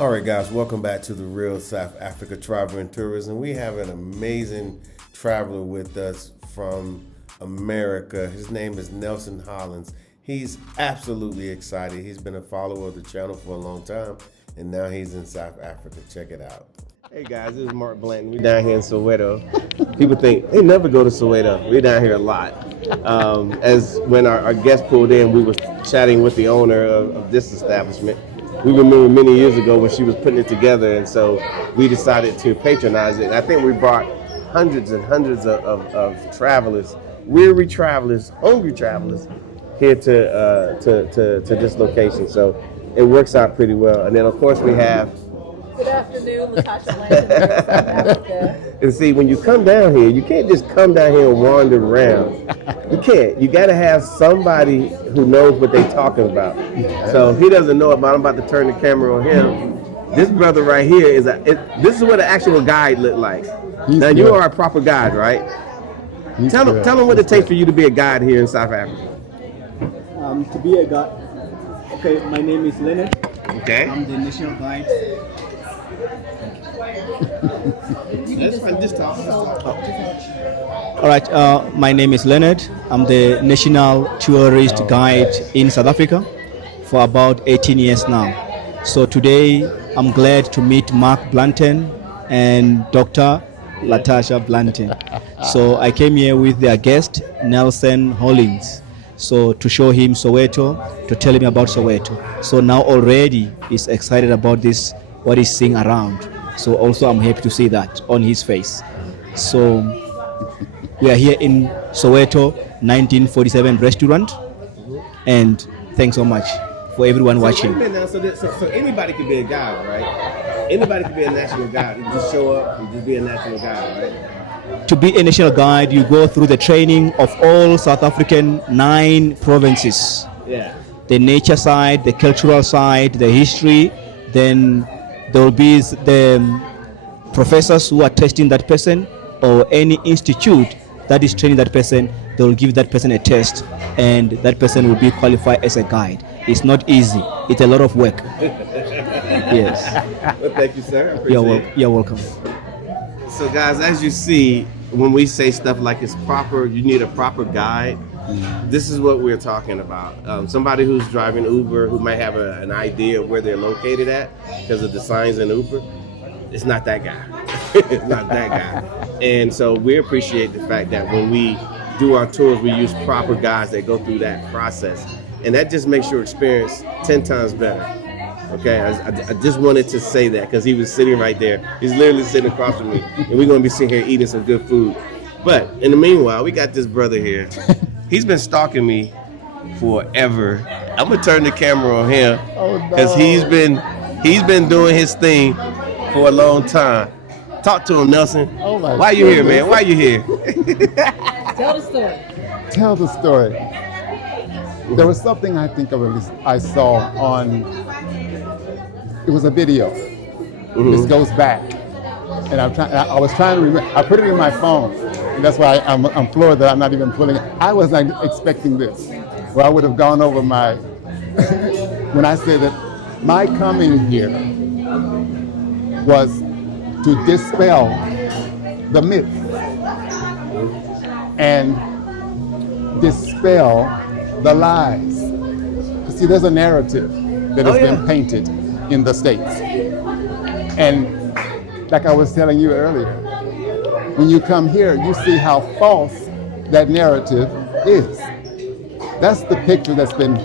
All right, guys, welcome back to the Real South Africa Travel and Tourism. We have an amazing traveler with us from America. His name is Nelson Hollins. He's absolutely excited. He's been a follower of the channel for a long time, and now he's in South Africa. Check it out. Hey guys, this is Mark Blanton. We're down here in Soweto. People think they never go to Soweto. We're down here a lot. As when our guest pulled in, we were chatting with the owner of this establishment. We remember many years ago when she was putting it together, and so we decided to patronize it. And I think we brought hundreds and hundreds of travelers, weary travelers, hungry travelers, here to this location. So it works out pretty well. And then of course we have. Good afternoon, Latasha Blanton, South Africa. And see, when you come down here, you can't just come down here and wander around. You can't. You got to have somebody who knows what they're talking about. So he doesn't know it, but I'm about to turn the camera on him. This brother right here this is what an actual guide look like. Now you are a proper guide, right? Tell them what it takes for you to be a guide here in South Africa. To be a guide. Okay, my name is Leonard. Okay. I'm the national guide. That's fine. Just talk. All right, my name is Leonard. I'm the national tourist guide in South Africa for about 18 years now. So today I'm glad to meet Mark Blanton and Dr. Latasha Blanton. So I came here with their guest, Nelson Hollins. So to show him Soweto, to tell him about Soweto. So now already he's excited about this, what he's seeing around. So also I'm happy to see that on his face. So we are here in Soweto 1947 restaurant, and thanks so much for everyone watching. So anybody can be a guide, right? Anybody can be a national guide. You just show up and just be a national guide, right? To be a national guide, you go through the training of all South African 9 provinces. Yeah. The nature side, the cultural side, the history, then there will be the professors who are testing that person, or any institute that is training that person. They will give that person a test, and that person will be qualified as a guide. It's not easy. It's a lot of work. Yes. Well, thank you, sir. I appreciate it. You're welcome. So, guys, as you see, when we say stuff like it's proper, you need a proper guide. This is what we're talking about. Somebody who's driving Uber, who might have an idea of where they're located at because of the signs in Uber, it's not that guy. It's not that guy. And so we appreciate the fact that when we do our tours, we use proper guides that go through that process. And that just makes your experience 10 times better. Okay, I just wanted to say that because he was sitting right there. He's literally sitting across from me, and we're going to be sitting here eating some good food. But in the meanwhile, we got this brother here. He's been stalking me forever. I'm gonna turn the camera on him because he's been doing his thing for a long time. Talk to him, Nelson. Why you here, man? Why you here? Tell the story. Tell the story. There was something I saw on. It was a video. Mm-hmm. This goes back, and I was trying to remember. I put it in my phone. And that's why I'm floored that I'm not even pulling it. I was not expecting this. Well, I would have gone over my, when I said that my coming here was to dispel the myth and dispel the lies. You see, there's a narrative that has been painted in the States. And like I was telling you earlier, when you come here, you see how false that narrative is. That's the picture that's been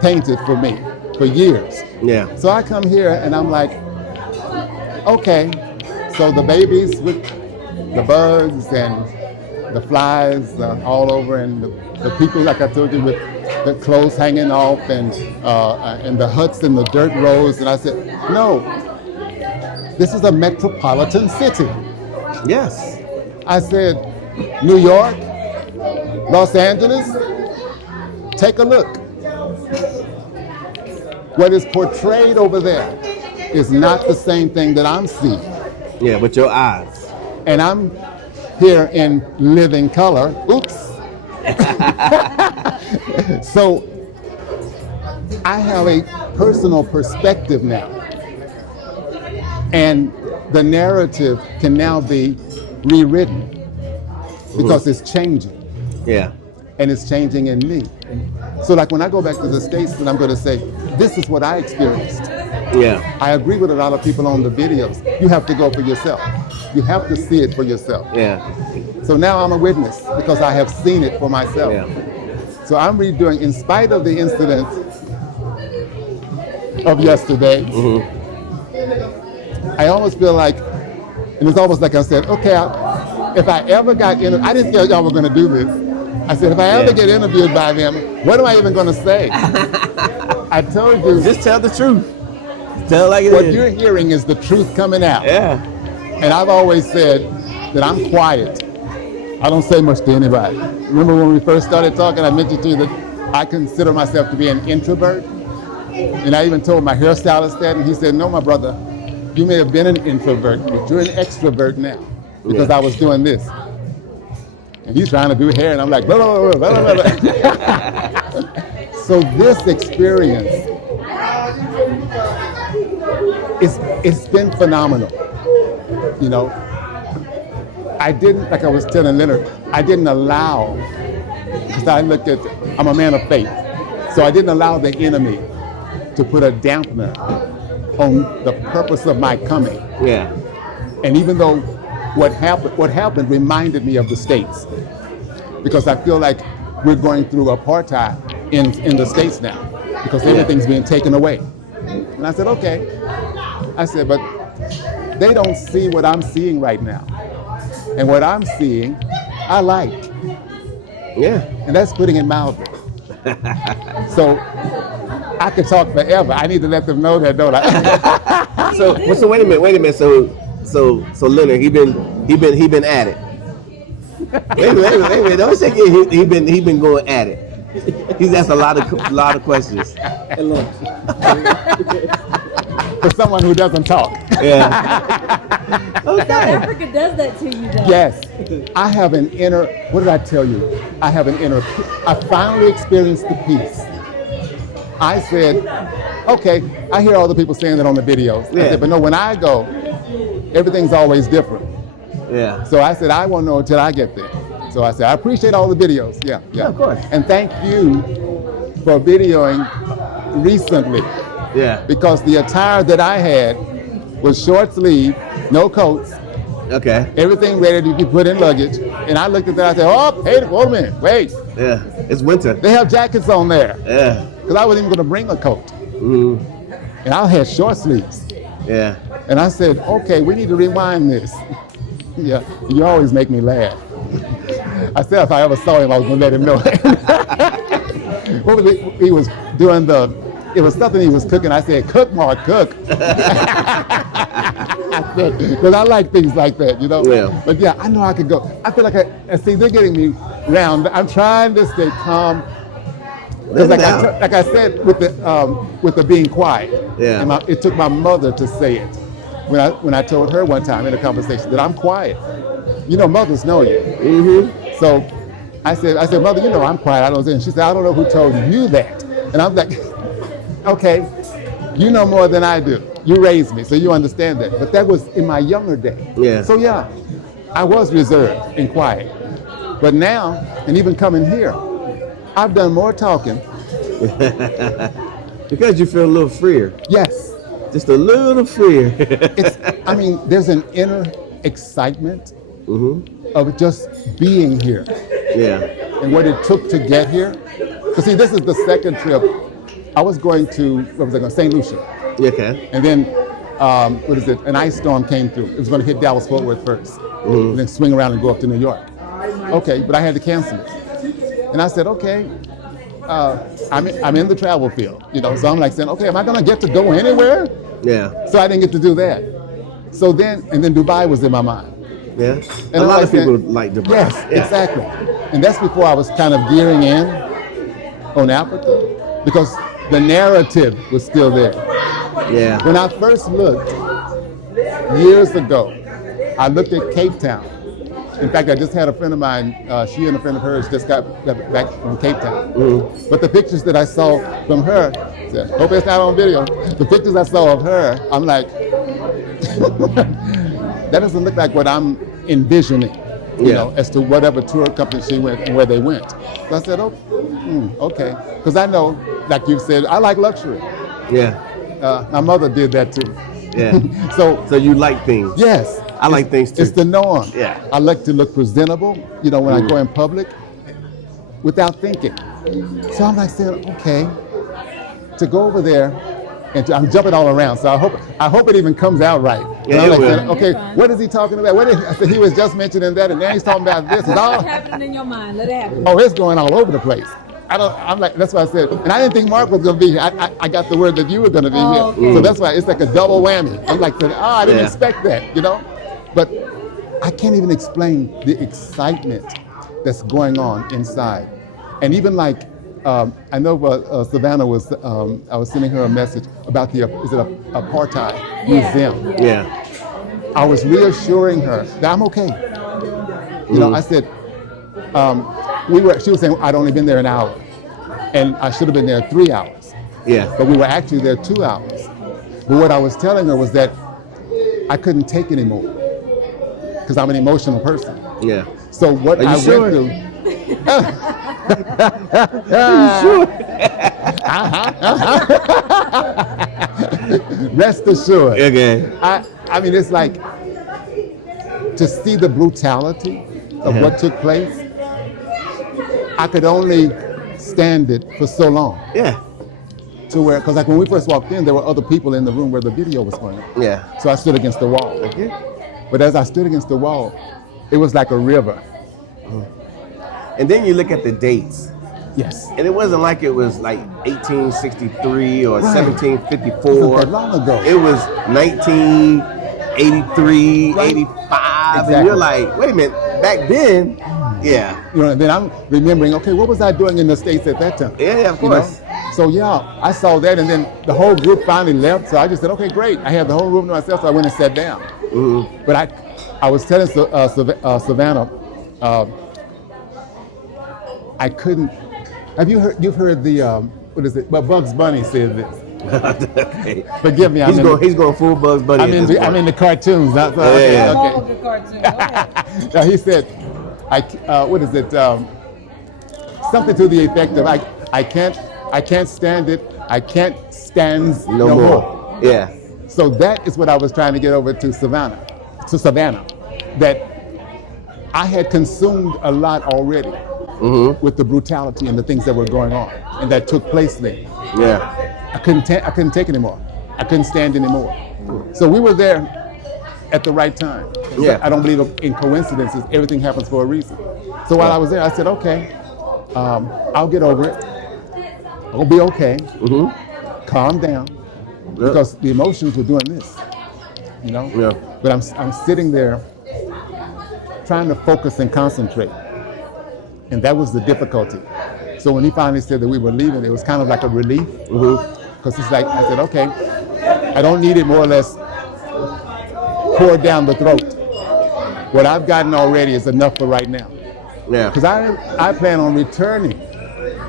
painted for me for years. Yeah. So I come here and I'm like, okay, so the babies with the bugs and the flies all over, and the people, like I told you, with the clothes hanging off, and the huts and the dirt roads. And I said, no, this is a metropolitan city. Yes. I said, New York, Los Angeles, take a look. What is portrayed over there is not the same thing that I'm seeing. Yeah, with your eyes. And I'm here in living color. Oops. So I have a personal perspective now And the narrative can now be rewritten because it's changing. Yeah. And it's changing in me. So like when I go back to the States and I'm going to say, this is what I experienced. Yeah. I agree with a lot of people on the videos. You have to go for yourself. You have to see it for yourself. Yeah. So now I'm a witness because I have seen it for myself. Yeah. So I'm redoing, in spite of the incident of yesterday, I almost feel like, and it's almost like I said, okay, if I ever got interviewed, I didn't think y'all were going to do this. I said, if I ever get interviewed by them, what am I even going to say? I told you. Just tell the truth. Tell it like it what is. you're hearing is the truth coming out. Yeah. And I've always said that I'm quiet. I don't say much to anybody. Remember when we first started talking, I mentioned to you that I consider myself to be an introvert. And I even told my hairstylist that, and he said, no, my brother, you may have been an introvert, but you're an extrovert now because I was doing this. And he's trying to do hair, and I'm like, blah, blah, blah, blah, blah, blah. So this experience, it's been phenomenal. You know, I didn't, like I was telling Leonard, I didn't allow, because I looked at, I'm a man of faith, so I didn't allow the enemy to put a dampener on the purpose of my coming. Yeah. And even though what happened reminded me of the States, because I feel like we're going through apartheid in the States now, because everything's being taken away. And I said, okay. I said, but they don't see what I'm seeing right now. And what I'm seeing, I like. Yeah. And that's putting it mildly. So I could talk forever. I need to let them know that, don't I? So wait a minute. So Leonard, he been at it. Wait a minute. Don't say he been going at it. He's asked a lot of questions. For someone who doesn't talk. Yeah. South Africa does that to you, though. Yes. I have an inner, what did I tell you? I have an inner, I finally experienced the peace. I said, okay, I hear all the people saying that on the videos. I said, but no, when I go, everything's always different. Yeah. So I said, I won't know until I get there. So I said, I appreciate all the videos. Yeah. Of course. And thank you for videoing recently. Yeah. Because the attire that I had was short sleeve, no coats. Okay. Everything ready to be put in luggage. And I looked at that, I said, oh, hey, wait a minute, wait. Yeah. It's winter. They have jackets on there. Yeah. Because I wasn't even going to bring a coat. And I had short sleeves. Yeah. And I said, okay, we need to rewind this. Yeah, you always make me laugh. I said if I ever saw him, I was going to let him know. What was it? He was doing it was something he was cooking. I said, cook, Mark, cook. Because I like things like that, you know? Yeah. But yeah, I know I could go. I feel like see, they're getting me round. I'm trying to stay calm. Because like I said with the being quiet, and it took my mother to say it. When I told her one time in a conversation that I'm quiet. You know, mothers know you. So I said, Mother, you know I'm quiet. I don't say. And she said, I don't know who told you that. And I'm like, okay, you know more than I do. You raised me, so you understand that. But that was in my younger day. Yeah. So yeah, I was reserved and quiet. But now, and even coming here, I've done more talking. Because you feel a little freer. Yes. Just a little freer. There's an inner excitement of just being here. Yeah. And what it took to get here. Because see, this is the second trip. I was going to, St. Lucia. Okay. And then, an ice storm came through. It was going to hit Dallas-Fort Worth first. And then swing around and go up to New York. Okay, but I had to cancel it. And I said, okay, I'm in the travel field, you know, so I'm like saying, okay, am I going to get to go anywhere? Yeah. So I didn't get to do that. So then Dubai was in my mind. Yeah. And a lot of people saying, like Dubai. Yes, exactly. And that's before I was kind of gearing in on Africa, because the narrative was still there. Yeah. When I first looked, years ago, I looked at Cape Town. In fact, I just had a friend of mine, she and a friend of hers just got back from Cape Town. But the pictures that I saw from her, hope it's not on video, the pictures I saw of her, I'm like, That doesn't look like what I'm envisioning, you know, as to whatever tour company she went and where they went. So I said, oh, okay. Because I know, like you said, I like luxury. Yeah. My mother did that too. Yeah. So you like things. Yes. I like things too. It's the norm. Yeah. I like to look presentable, you know, when I go in public without thinking. So I'm like saying, okay, to go over there, and I'm jumping all around. So I hope it even comes out right. Yeah, I'm like will. saying, okay, what is he talking about? I said he was just mentioning that, and now he's talking about this. It's all happening in your mind. Let it happen. oh, it's going all over the place. I'm like, that's why I said, and I didn't think Mark was going to be here. I got the word that you were going to be here. Okay. So that's why it's like a double whammy. I'm like, I didn't expect that, you know? But I can't even explain the excitement that's going on inside. And even like, I know Savannah was, I was sending her a message about the, is it apartheid museum? Yeah. I was reassuring her that I'm okay. You know, I said, she was saying I'd only been there an hour, and I should have been there 3 hours. Yeah. But we were actually there 2 hours. But what I was telling her was that I couldn't take anymore because I'm an emotional person. Yeah. So what I went through. Rest assured. Okay. I mean, it's like to see the brutality of what took place. I could only stand it for so long. Yeah. To where, because like when we first walked in, there were other people in the room where the video was going on. Yeah. So I stood against the wall. Okay. But as I stood against the wall, it was like a river. And then you look at the dates. Yes. And it wasn't like it was like 1863 or 1754. Wasn't that long ago. It was 1983, 85. And you're like, wait a minute, back then, yeah. You know, and then I'm remembering, okay, what was I doing in the States at that time? Yeah, of course. You know? So yeah, I saw that, and then the whole group finally left. So I just said, okay, great. I had the whole room to myself, so I went and sat down. Mm-hmm. But I was telling Savannah, I couldn't. Have you heard? You've heard the what is it? Well, Bugs Bunny said this. Okay. Forgive me. He's going full Bugs Bunny. I'm in the cartoons. That's okay. All of the cartoons. No, he said, what is it? Something to the effect of, I can't stand it. I can't stand no more. Yeah. So that is what I was trying to get over to Savannah, that I had consumed a lot already with the brutality and the things that were going on and that took place there. Yeah. I couldn't take it anymore. I couldn't stand anymore. So we were there at the right time. Yeah. I don't believe in coincidences. Everything happens for a reason. So while I was there, I said, okay, I'll get over it. I'll be okay. Calm down. Because the emotions were doing this, you know? Yeah. But I'm sitting there trying to focus and concentrate. And that was the difficulty. So when he finally said that we were leaving, it was kind of like a relief. Because it's like, I said, okay, I don't need it more or less poured down the throat. What I've gotten already is enough for right now. Yeah. Because I plan on returning.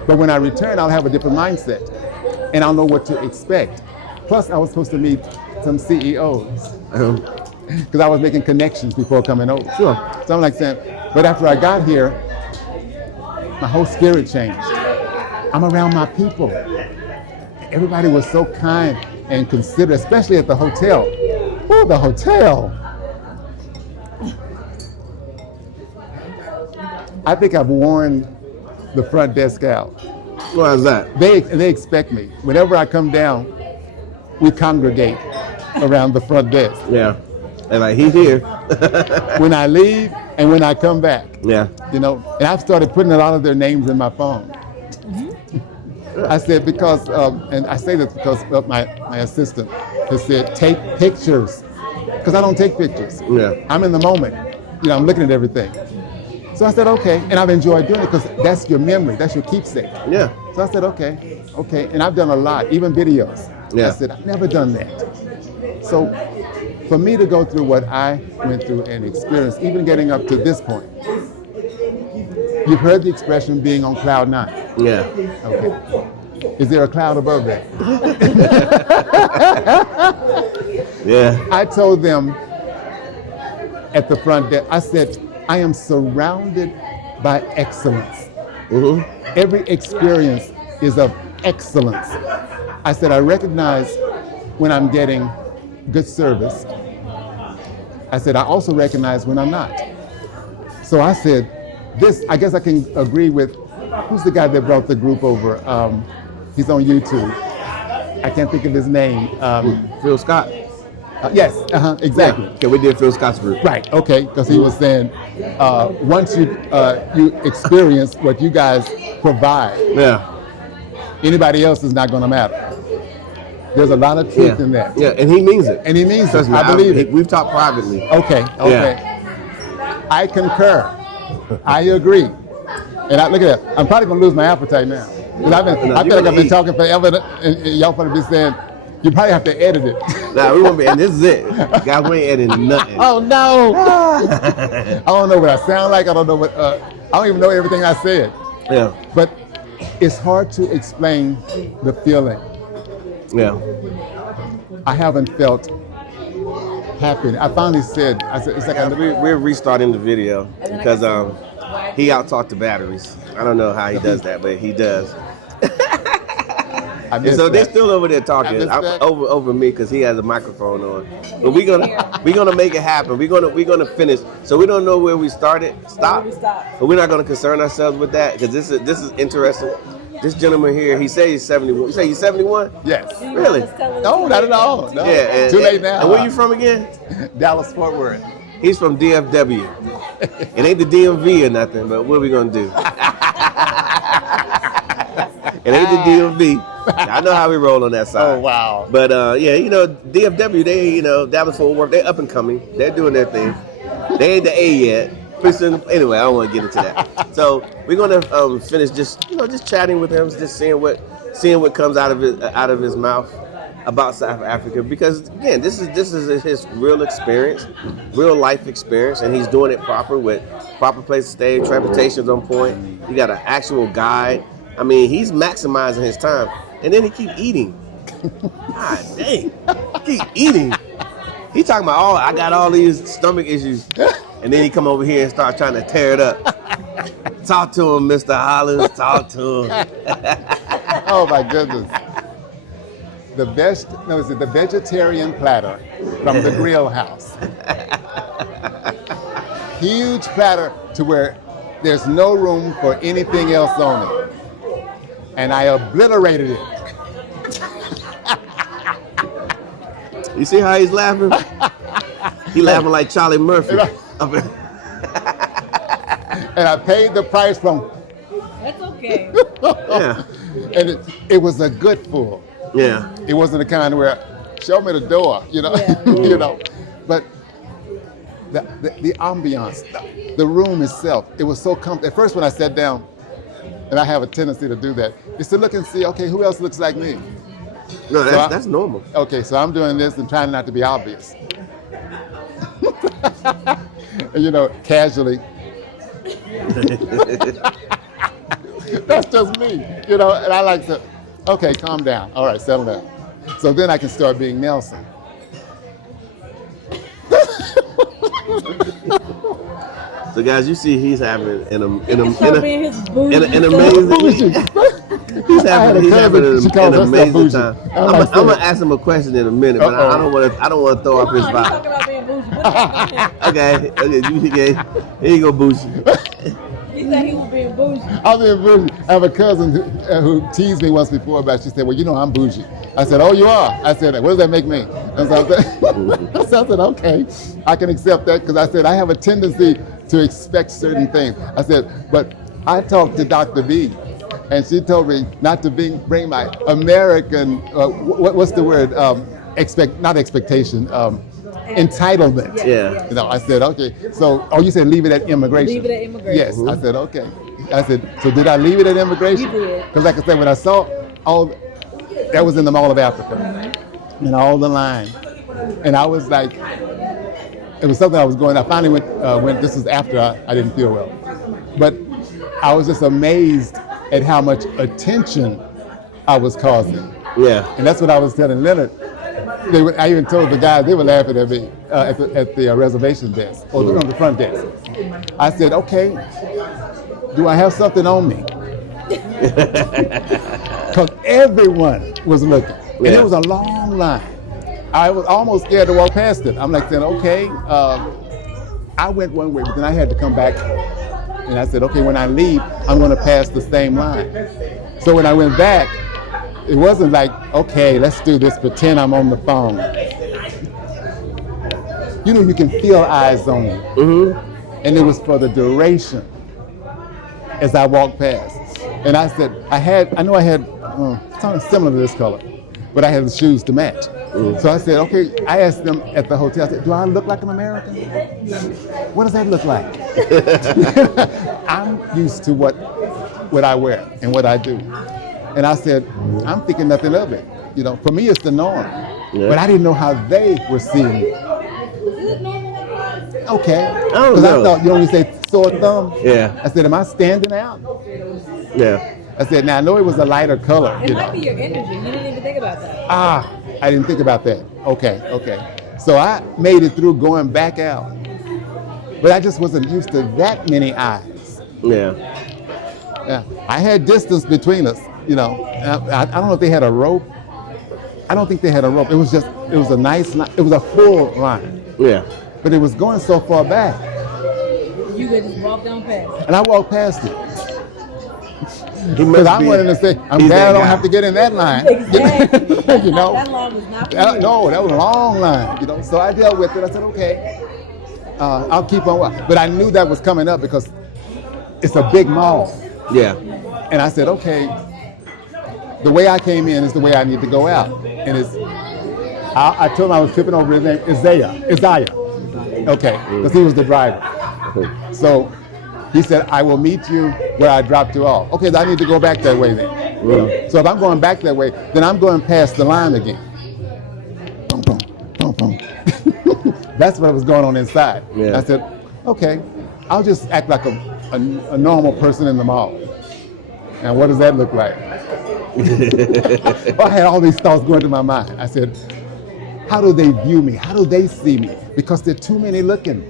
But when I return, I'll have a different mindset. And I'll know what to expect. Plus, I was supposed to meet some CEOs. Because I was making connections before coming over. Sure. So I'm like saying, but after I got here, my whole spirit changed. I'm around my people. Everybody was so kind and considerate, especially at the hotel. Oh, the hotel. I think I've worn the front desk out. Why is that? They expect me. Whenever I come down, we congregate around the front desk. Yeah. And like, he's here. When I leave and when I come back. Yeah. You know, and I've started putting a lot of their names in my phone. I said because, and I say this because of my assistant has said, take pictures. Because I don't take pictures. Yeah. I'm in the moment. You know, I'm looking at everything. So I said, okay. And I've enjoyed doing it because that's your memory. That's your keepsake. Yeah. So I said, okay. And I've done a lot, even videos. Yeah. I said, I've never done that. So for me to go through what I went through and experience, even getting up to this point, you've heard the expression being on cloud nine. Yeah. Okay. Is there a cloud above that? Yeah. I told them at the front desk, I said, I am surrounded by excellence. Every experience is of excellence. I said, I recognize when I'm getting good service. I said, I also recognize when I'm not. So I said, this, I guess I can agree with, who's the guy that brought the group over? He's on YouTube. I can't think of his name. Phil Scott. Yes, exactly. Yeah. Okay, we did Phil Scott's group. Right, okay, because he was saying, once you experience what you guys provide, Yeah. anybody else is not going to matter. There's a lot of truth in that. Yeah, and he means it. And he means Trust it. me, I believe it. We've talked privately. Okay. I concur. I agree. And look at that. I'm probably going to lose my appetite now. 'Cause I feel like I've been talking forever, and y'all probably be saying, you probably have to edit it. Nah, we won't be, and this is it. Guys, we ain't editing nothing. Oh no! I don't know what I sound like. I don't know what. I don't even know everything I said. Yeah. But it's hard to explain the feeling. Yeah. I haven't felt happy. I finally said, it's like We're restarting the video because he out-talked the batteries. I don't know how he does that, but he does. And so they're still over there talking over me because he has a microphone on. But we're gonna make it happen. We're gonna finish. So we don't know where we stop. But we're not gonna concern ourselves with that because this is interesting. This gentleman here, he says he's 71. You say he's 71? Yes. Really? No, not at all. No. Yeah. Too late now. And where you from again? Dallas, Fort Worth. He's from DFW. It ain't the DMV or nothing, but what are we gonna do? It ain't the DMV. I know how we roll on that side. Oh, wow. But yeah, DFW, they, Dallas Fort Worth, they're up and coming. They're doing their thing. They ain't the A yet. Anyway, I don't want to get into that. So we're gonna finish just chatting with him, just seeing what comes out of his mouth about South Africa, because again, this is his real experience, real life experience, and he's doing it proper with proper place to stay, transportation's on point. You got an actual guide. I mean, he's maximizing his time, and then he keep eating. God dang, keep eating. He talking about I got all these stomach issues, and then he come over here and start trying to tear it up. Talk to him, Mr. Hollins. Talk to him. Oh my goodness. The vegetarian platter from the grill house. Huge platter to where there's no room for anything else on it. And I obliterated it. You see how he's laughing? He laughing like Charlie Murphy. And I paid the price from. That's okay. Yeah. And it was a good full. Yeah. It wasn't the kind where, show me the door, Yeah. But the ambiance, the room itself, it was so comfortable. At first when I sat down, and I have a tendency to do that, is to look and see, okay, who else looks like me? No, that's normal. Okay, so I'm doing this and trying not to be obvious. And, casually. That's just me, and I like to, okay, calm down. All right, settle down. So then I can start being Nelson. So guys, you see he's having an amazing He's having an amazing time. I'm gonna ask him a question in a minute, but I don't want to throw off his He's vibe. talking about being bougie. What about him? Okay, here you go, Bougie. He said he was being bougie. I'm being bougie. I have a cousin who teased me once before about it. She said, well, I'm bougie. I said, oh, you are? I said, what does that make me? And so I said, okay, I can accept that, because I said, I have a tendency to expect certain things. I said, but I talked to Dr. B, and she told me not to bring my American, what's the word? Not expectation, entitlement. Yeah. I said, okay. So, you said leave it at immigration. Leave it at immigration. Yes. I said, okay. I said, so did I leave it at immigration? You did. Because like I said, when I saw that was in the Mall of Africa, and all the line, and I was like, it was something I was going. I finally went. This was after I didn't feel well, but I was just amazed at how much attention I was causing. Yeah. And that's what I was telling Leonard. I even told the guys, they were laughing at me at the reservation desk, or on the front desk. I said, okay, do I have something on me? Because everyone was looking. And it was a long line. I was almost scared to walk past it. I'm like saying, okay, I went one way, but then I had to come back. And I said, okay, when I leave, I'm going to pass the same line. So when I went back, it wasn't like, okay, let's do this, pretend I'm on the phone. You know, you can feel eyes on you. Mm-hmm. And it was for the duration as I walked past. And I said, I know I had something similar to this color, but I had the shoes to match. Mm. So I said, okay, I asked them at the hotel, I said, do I look like an American? What does that look like? I'm used to what I wear and what I do. And I said, I'm thinking nothing of it. You know, for me, it's the norm. Yeah. But I didn't know how they were seeing it. Okay. Because I thought, you know, when you say sore thumb, yeah. I said, am I standing out? Yeah. I said, now I know it was a lighter color. It might be your energy. You didn't even think about that. I didn't think about that. Okay. So I made it through going back out. But I just wasn't used to that many eyes. Yeah. I had distance between us, you know. I don't know if they had a rope. I don't think they had a rope. It was a nice line. It was a full line. Yeah. But it was going so far back. You could just walk down past. And I walked past it. Because I wanted to say, I'm glad I don't have to get in that line. Exactly. You know? That line was not for you. No, that was a long line. You know, so I dealt with it. I said, okay, I'll keep on walking. But I knew that was coming up because it's a big mall. Yeah. And I said, okay, the way I came in is the way I need to go out. And I told him I was tripping over his name, Isaiah. Okay, because he was the driver. So he said, I will meet you where I dropped you off. Okay, I need to go back that way then. Yeah. So if I'm going back that way, then I'm going past the line again. Boom, boom, boom, boom. That's what was going on inside. Yeah. I said, okay, I'll just act like a normal person in the mall. And what does that look like? I had all these thoughts going through my mind. I said, how do they view me? How do they see me? Because there are too many looking.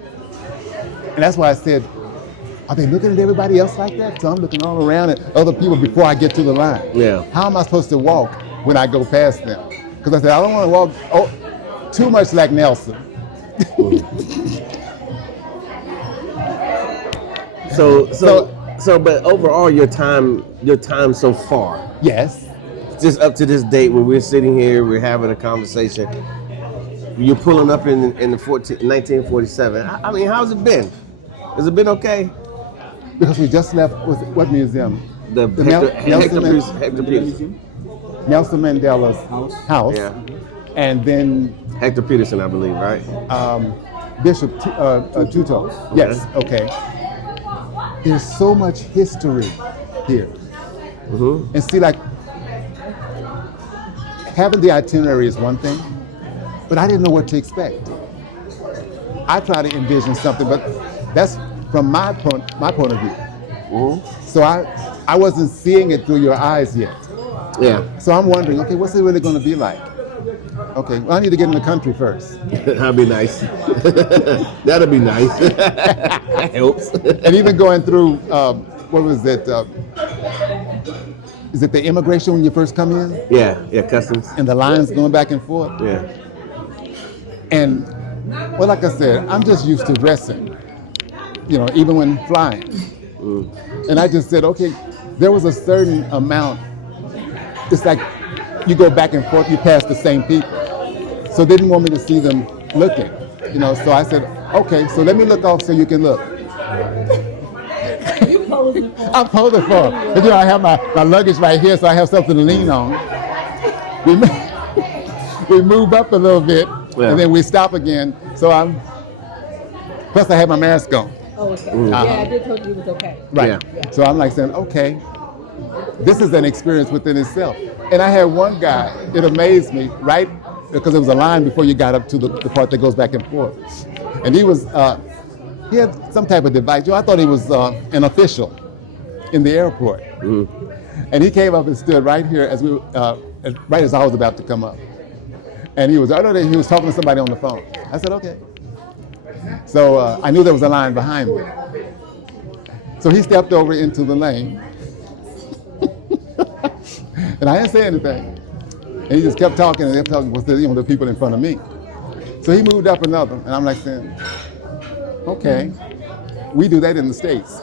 And that's why I said, are they looking at everybody else like that? So I'm looking all around at other people before I get to the line. Yeah. How am I supposed to walk when I go past them? Because I said, I don't want to walk too much like Nelson. So, but overall, your time so far. Yes. Just up to this date, when we're sitting here, we're having a conversation. You're pulling up in 1947. I mean, how's it been? Has it been okay? Because we just left what museum? The Hector Peterson. Nelson Mandela's house. Yeah. And then Hector Peterson, I believe, right? Bishop Tutu. Okay. Yes. Okay. There's so much history here. Mm-hmm. And see, like, having the itinerary is one thing, but I didn't know what to expect. I try to envision something, but that's from my point of view. Mm-hmm. So I wasn't seeing it through your eyes yet. Yeah. So I'm wondering, okay, what's it really going to be like? Okay, well, I need to get in the country first. That'd be nice. That'd be nice. That helps. And even going through, what was it? Is it the immigration when you first come in? Yeah, customs. And the lines going back and forth? Yeah. And, well, like I said, I'm just used to dressing, you know, even when flying. Mm. And I just said, okay, there was a certain amount. It's like you go back and forth, you pass the same people. So they didn't want me to see them looking, you know, so I said, okay, so let me look off so you can look. I'm posing for them. But, you know, I have my luggage right here, so I have something to lean on. We move up a little bit, and then we stop again. So plus I have my mask on. Oh, okay. Mm-hmm. Yeah, I did tell you it was okay. Right. Yeah. So I'm like saying, okay, this is an experience within itself. And I had one guy, it amazed me, right? Because there was a line before you got up to the part that goes back and forth. And he had some type of device. You know, I thought he was an official in the airport. Mm-hmm. And he came up and stood right here as right as I was about to come up. And he was talking to somebody on the phone. I said, okay. So I knew there was a line behind me. So he stepped over into the lane. And I didn't say anything. And he just kept talking and kept talking with the people in front of me. So he moved up another, and I'm like saying, okay, we do that in the States.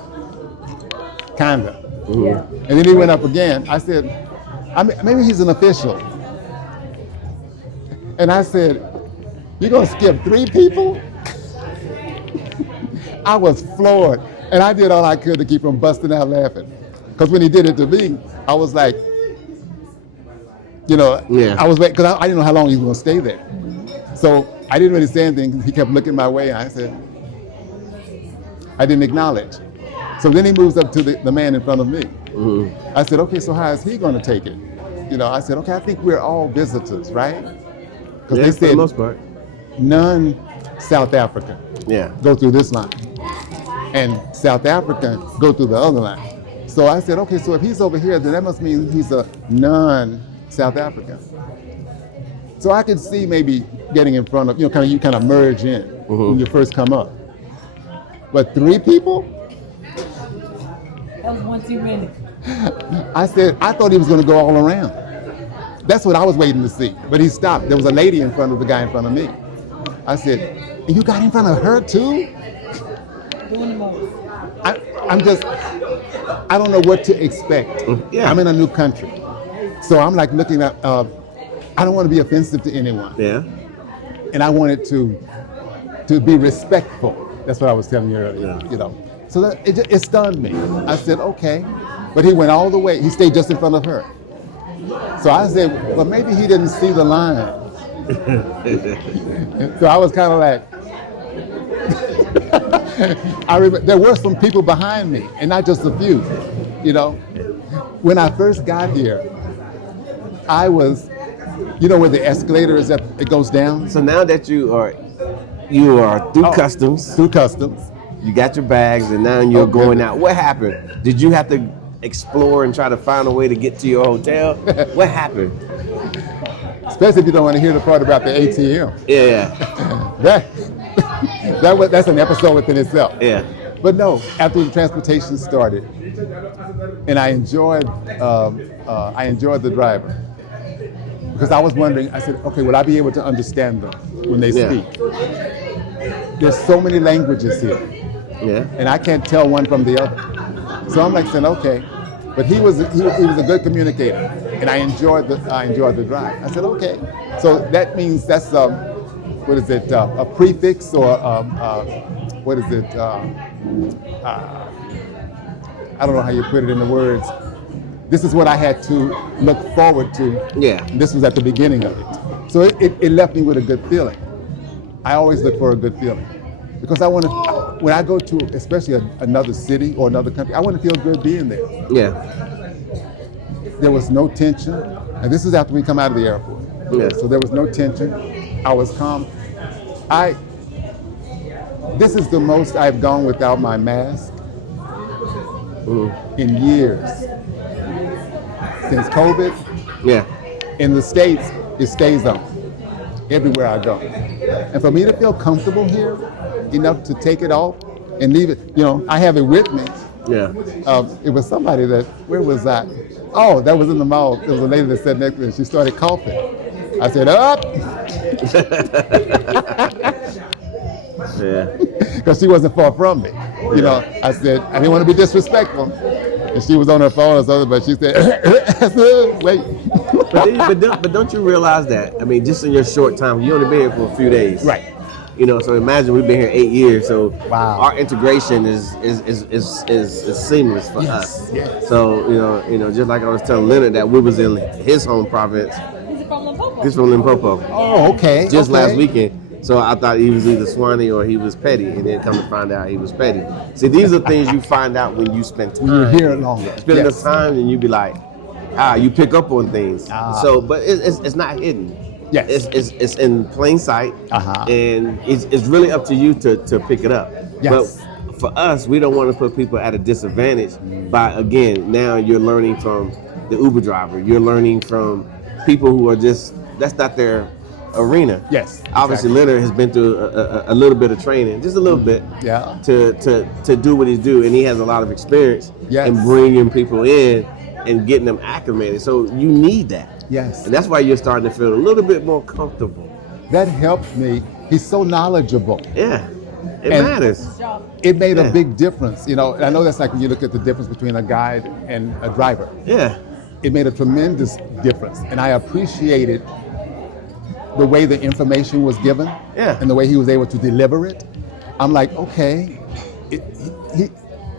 Kinda. Yeah. And then he went up again. I said, maybe he's an official. And I said, you're gonna skip 3 people? I was floored. And I did all I could to keep from busting out laughing. Because when he did it to me, I was like, I was waiting, because I didn't know how long he was gonna stay there. So I didn't really say anything. He kept looking my way, and I said, I didn't acknowledge. So then he moves up to the man in front of me. Mm-hmm. I said, okay, so how is he gonna take it? I said, okay, I think we're all visitors, right? Because they said, for the most part. None South African go through this line. And South African go through the other line. So I said, okay, so if he's over here, then that must mean he's a non-South African. So I could see maybe getting in front of, you kind of merge in when you first come up. But 3 people? That was one too many. I said, I thought he was going to go all around. That's what I was waiting to see. But he stopped. There was a lady in front of the guy in front of me. I said, and you got in front of her too? Doing the most. I don't know what to expect. Yeah. I'm in a new country. So I'm like looking at, I don't want to be offensive to anyone. Yeah. And I wanted to be respectful. That's what I was telling you earlier, So that, it stunned me. I said, okay. But he went all the way. He stayed just in front of her. So I said, well, maybe he didn't see the line. So I was kind of like, I remember there were some people behind me, and not just a few. When I first got here, I was, where the escalator is that it goes down. So now that you are through customs. Through customs. You got your bags, and now you're going out. What happened? Did you have to explore and try to find a way to get to your hotel? What happened? Especially if you don't want to hear the part about the ATM. Yeah. That's an episode within itself. Yeah. But no, after the transportation started, and I enjoyed the driver, because I was wondering. I said, okay, will I be able to understand them when they speak? There's so many languages here. Yeah. And I can't tell one from the other. So I'm like saying, okay. But he was a good communicator, and I enjoyed the drive. I said, okay. So that means that's what is it? A prefix or what is it? I don't know how you put it in the words. This is what I had to look forward to. Yeah. This was at the beginning of it. So it left me with a good feeling. I always look for a good feeling, because when I go to, especially another city or another country, I want to feel good being there. Yeah. There was no tension, and this is after we come out of the airport. Yeah. So there was no tension. I was calm. This is the most I've gone without my mask in years. Since COVID. Yeah. In the States, it stays on everywhere I go. And for me to feel comfortable here enough to take it off and leave it, I have it with me. Yeah. It was somebody where was that? Oh, that was in the mall. There was a lady that sat next to me and she started coughing. I said, up. Yeah. Because she wasn't far from me. I said, I didn't want to be disrespectful. And she was on her phone or something, but she said, wait. But don't you realize that? I mean, just in your short time, you only been here for a few days. Right. So imagine we've been here 8 years. So wow. Our integration is seamless for us. Yes. So just like I was telling Leonard that we was in his home province. He's from Limpopo. Oh, okay. Just last weekend. So I thought he was either Swanee or he was Petty, and then come to find out he was Petty. See, these are things you find out when you spend time. When you're here longer. Spend enough time, and you be like, you pick up on things. So, but it's not hidden. Yes. It's in plain sight, and it's really up to you to pick it up. Yes. But for us, we don't want to put people at a disadvantage by, again, now you're learning from the Uber driver. You're learning from people who are just, that's not their arena. Yes, Obviously, exactly. Leonard has been through a little bit of training, just a little bit, Yeah. to do what he's doing, and he has a lot of experience Yes. in bringing people in and getting them acclimated. So you need that. Yes. And that's why you're starting to feel a little bit more comfortable. That helped me. He's so knowledgeable. Yeah, it And- matters. It made Yeah. a big difference. You know, and I know that's like when you look at the difference between a guide and a driver. Yeah, It made a tremendous difference. And I appreciated the way the information was given Yeah. and the way he was able to deliver it. I'm like, okay,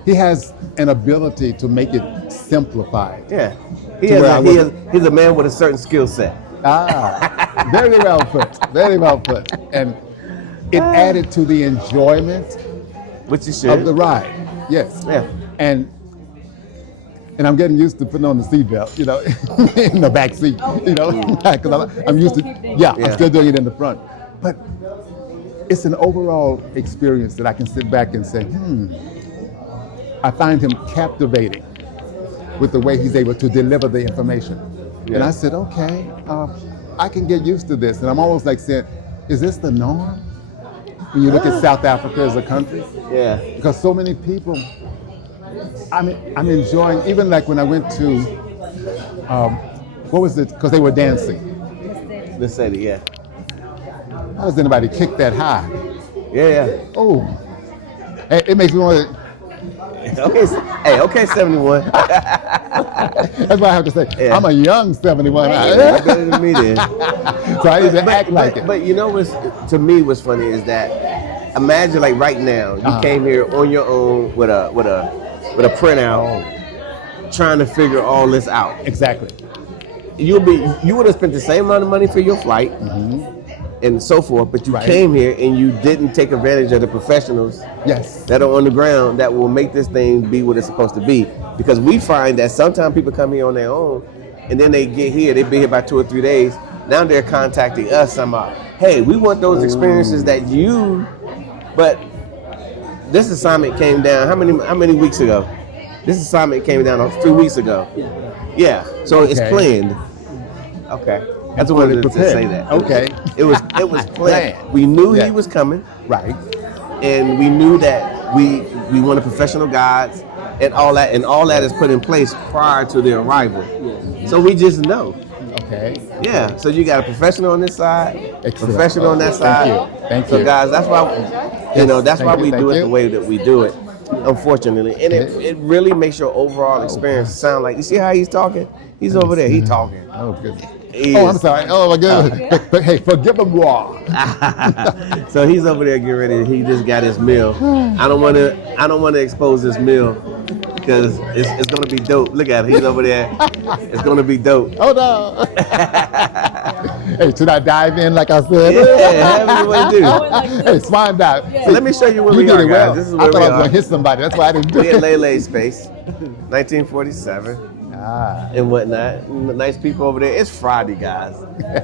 he has an ability to make it simplified. yeah. He To has where I wasn't- he's a man with a certain skill set. Ah, very well put, very well put. And it added to the enjoyment Which you should. of the ride. Yes. Yeah. And I'm getting used to putting on the seatbelt, you know, in the back seat, you know, because I'm used to, Yeah. I'm still doing it in the front. But it's an overall experience that I can sit back and say, I find him captivating with the way he's able to deliver the information. And Yeah. I said, okay, I can get used to this. And I'm almost like saying, is this the norm? When you look at South Africa as a country? Yeah. Because so many people, I'm enjoying, even like when I went to, what was it? Because they were dancing. Let's say that. Yeah. How does anybody kick that high? Yeah. Oh, it makes me want to, Yeah. Okay. Hey. Okay. 71. that's why I have to say, Yeah. I'm a young 71. You're better than me then. So I need to act like it. But you know what's, to me, what's funny is that, imagine like right now, you came here on your own with a printout, trying to figure all this out. Exactly. You would have spent the same amount of money for your flight and so forth, but you Right. came here and you didn't take advantage of the professionals Yes. that are on the ground that will make this thing be what it's supposed to be. Because we find that sometimes people come here on their own and then they get here, they've been here about 2 or 3 days. Now they're contacting us somehow. Hey, we want those experiences that you, but this assignment came down how many weeks ago? This assignment came down 3 weeks ago. Yeah. So it's Okay. planned. Okay. That's what I wanted to say that. Okay. It was planned. Planned. We knew Yeah. he was coming, Right. and we knew that we wanted professional guides and all that is put in place prior to their arrival. So we just know. Okay. Yeah. So you got a professional on this side, Excellent. professional on that side. Thank you. Thank So you. guys, that's why that's Thank why you, we thank do it you. the way that we do it. Unfortunately, and it really makes your overall experience sound like, you see how he's talking? He's over there. He's talking. Oh, goodness. He Oh, I'm is. sorry. Oh, my goodness. But hey, forgive him raw. So he's over there getting ready. He just got his meal. I don't want to expose his meal because it's gonna be dope. Look at him. He's over there. It's gonna be dope. Oh, no. Hey, should I dive in like I said? Yeah, however you want to do. Hey, swine dive. So let me show you where You we did are, it guys. well. This is I where thought we I was are. going to hit somebody. That's why I didn't do We at it. Lele's space, 1947. And whatnot. Nice people over there. It's Friday, guys.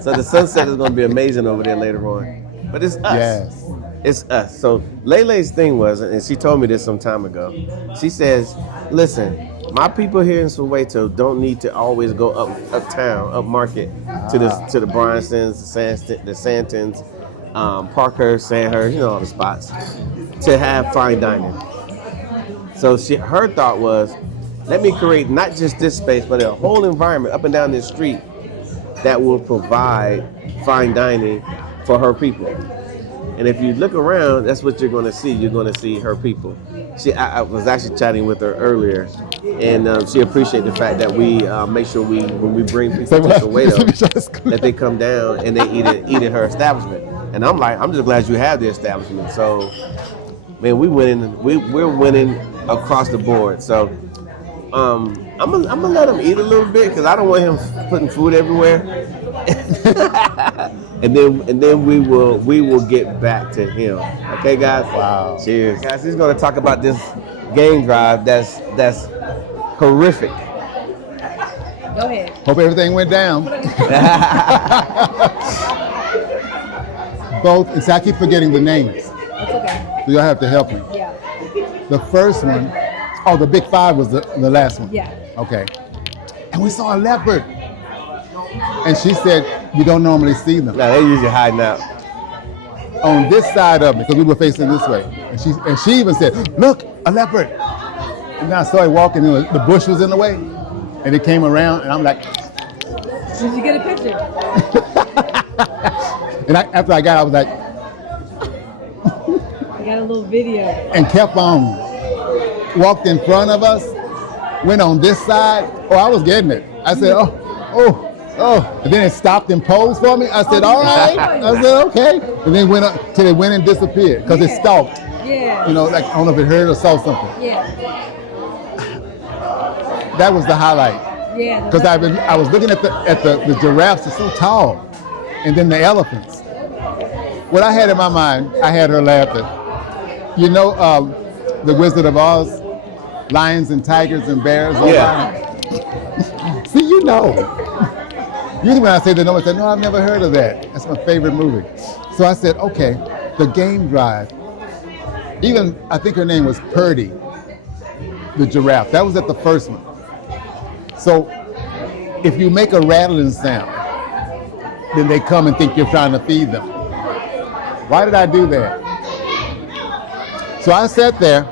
So the sunset is going to be amazing over there later on. But it's us. Yes. It's us. So Lele's thing was, and she told me this some time ago. She says, "Listen, my people here in Soweto don't need to always go uptown, up market to the Bryansons, the Santons, Parkhurst, Sandhurst, you know, all the spots, to have fine dining." So her thought was, let me create not just this space, but a whole environment up and down this street that will provide fine dining for her people. And if you look around, that's what you're going to see. You're going to see her people. I was actually chatting with her earlier, and she appreciated the fact that we make sure when we bring people to Soweto, that they come down and they eat at her establishment. And I'm like, I'm just glad you have the establishment. So, man, we're winning across the board. So, I'm gonna let him eat a little bit because I don't want him putting food everywhere. and then we will get back to him. Okay, guys. Wow. Cheers, guys. He's gonna talk about this game drive that's horrific. Go ahead. Hope everything went down. Both. And see, I keep forgetting the names. It's okay. So y'all have to help me. Yeah. the first one, oh, the big five was the last one. Yeah. Okay. And we saw a leopard. And she said, we don't normally see them. No, they're usually hiding out. On this side of me, because we were facing this way. And she even said, look, a leopard. And then I started walking, and the bush was in the way. And it came around, and I'm like, Did you get a picture? and after I got, I was like, I got a little video. and kept on. Walked in front of us, went on this side. Oh, I was getting it. I said, oh. And then it stopped and posed for me. I said, all right. I said, okay. And then went up till it went and disappeared because it stalked. Yeah. You know, like, I don't know if it heard or saw something. Yeah. That was the highlight. Yeah. Because I was looking at the giraffes, they're so tall. And then the elephants. What I had in my mind, I had her laughing. You know, The Wizard of Oz, lions and tigers and bears. Yeah. See, you know. Usually when I say that, no one said, no, I've never heard of that. That's my favorite movie. So I said, okay, the game drive. Even, I think her name was Purdy, the giraffe. That was at the first one. So if you make a rattling sound, then they come and think you're trying to feed them. Why did I do that? So I sat there,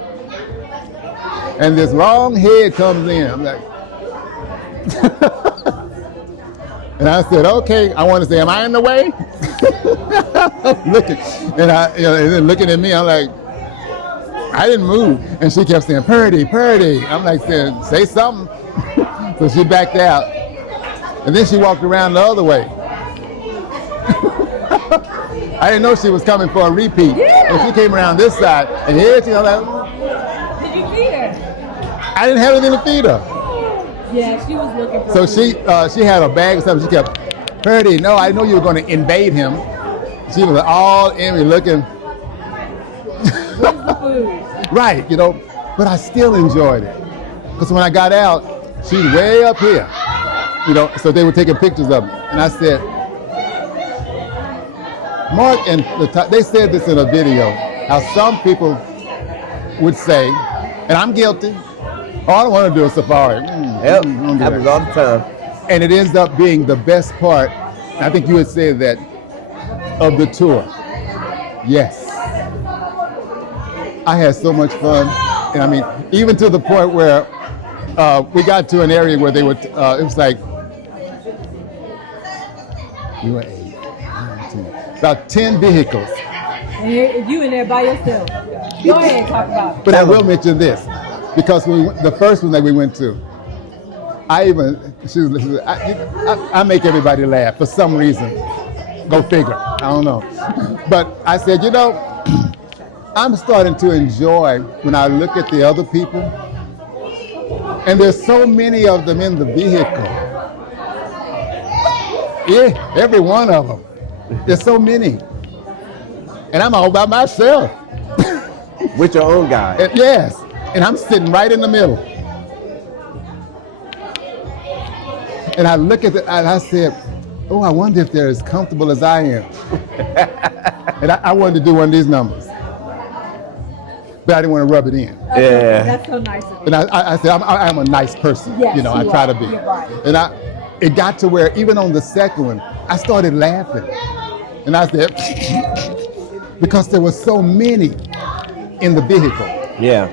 and this long head comes in. I'm like, and I said, okay, I want to say, am I in the way? Looking, and and then looking at me, I'm like, I didn't move. And she kept saying, Purdy, Purdy. I'm like, saying, say something. So she backed out. And then she walked around the other way. I didn't know she was coming for a repeat. Yeah. And she came around this side, and here she was like, Did you feed her? I didn't have anything to feed her. Yeah, she was looking for So food. she had a bag or something. She kept, Purdy, no, I know you were going to invade him. She was all in me looking. Where's the food? Right, you know, but I still enjoyed it. Because when I got out, she's way up here. You know, so they were taking pictures of me. And I said, Mark and they said this in a video, how some people would say, and I'm guilty, oh, I don't want to do a safari. Yep, happens all the time. And it ends up being the best part, I think you would say that, of the tour. Yes. I had so much fun. And I mean, even to the point where we got to an area where they would, it was like, we were 8, 9, 10, about 10 vehicles. And you in there by yourself. Go ahead and talk about it. But I will mention this, because the first one that we went to, I make everybody laugh for some reason. Go figure, I don't know. But I said, you know, I'm starting to enjoy when I look at the other people, and there's so many of them in the vehicle. Yeah, every one of them. There's so many. And I'm all by myself. With your own guy. And, yes, and I'm sitting right in the middle. And I look at it, and I said, oh, I wonder if they're as comfortable as I am. And I wanted to do one of these numbers. But I didn't want to rub it in. Yeah. That's so nice of you. And I said, I'm a nice person. Yes, you know, I you try are. to be. You're right. And it got to where even on the second one, I started laughing. And I said, because there were so many in the vehicle. Yeah.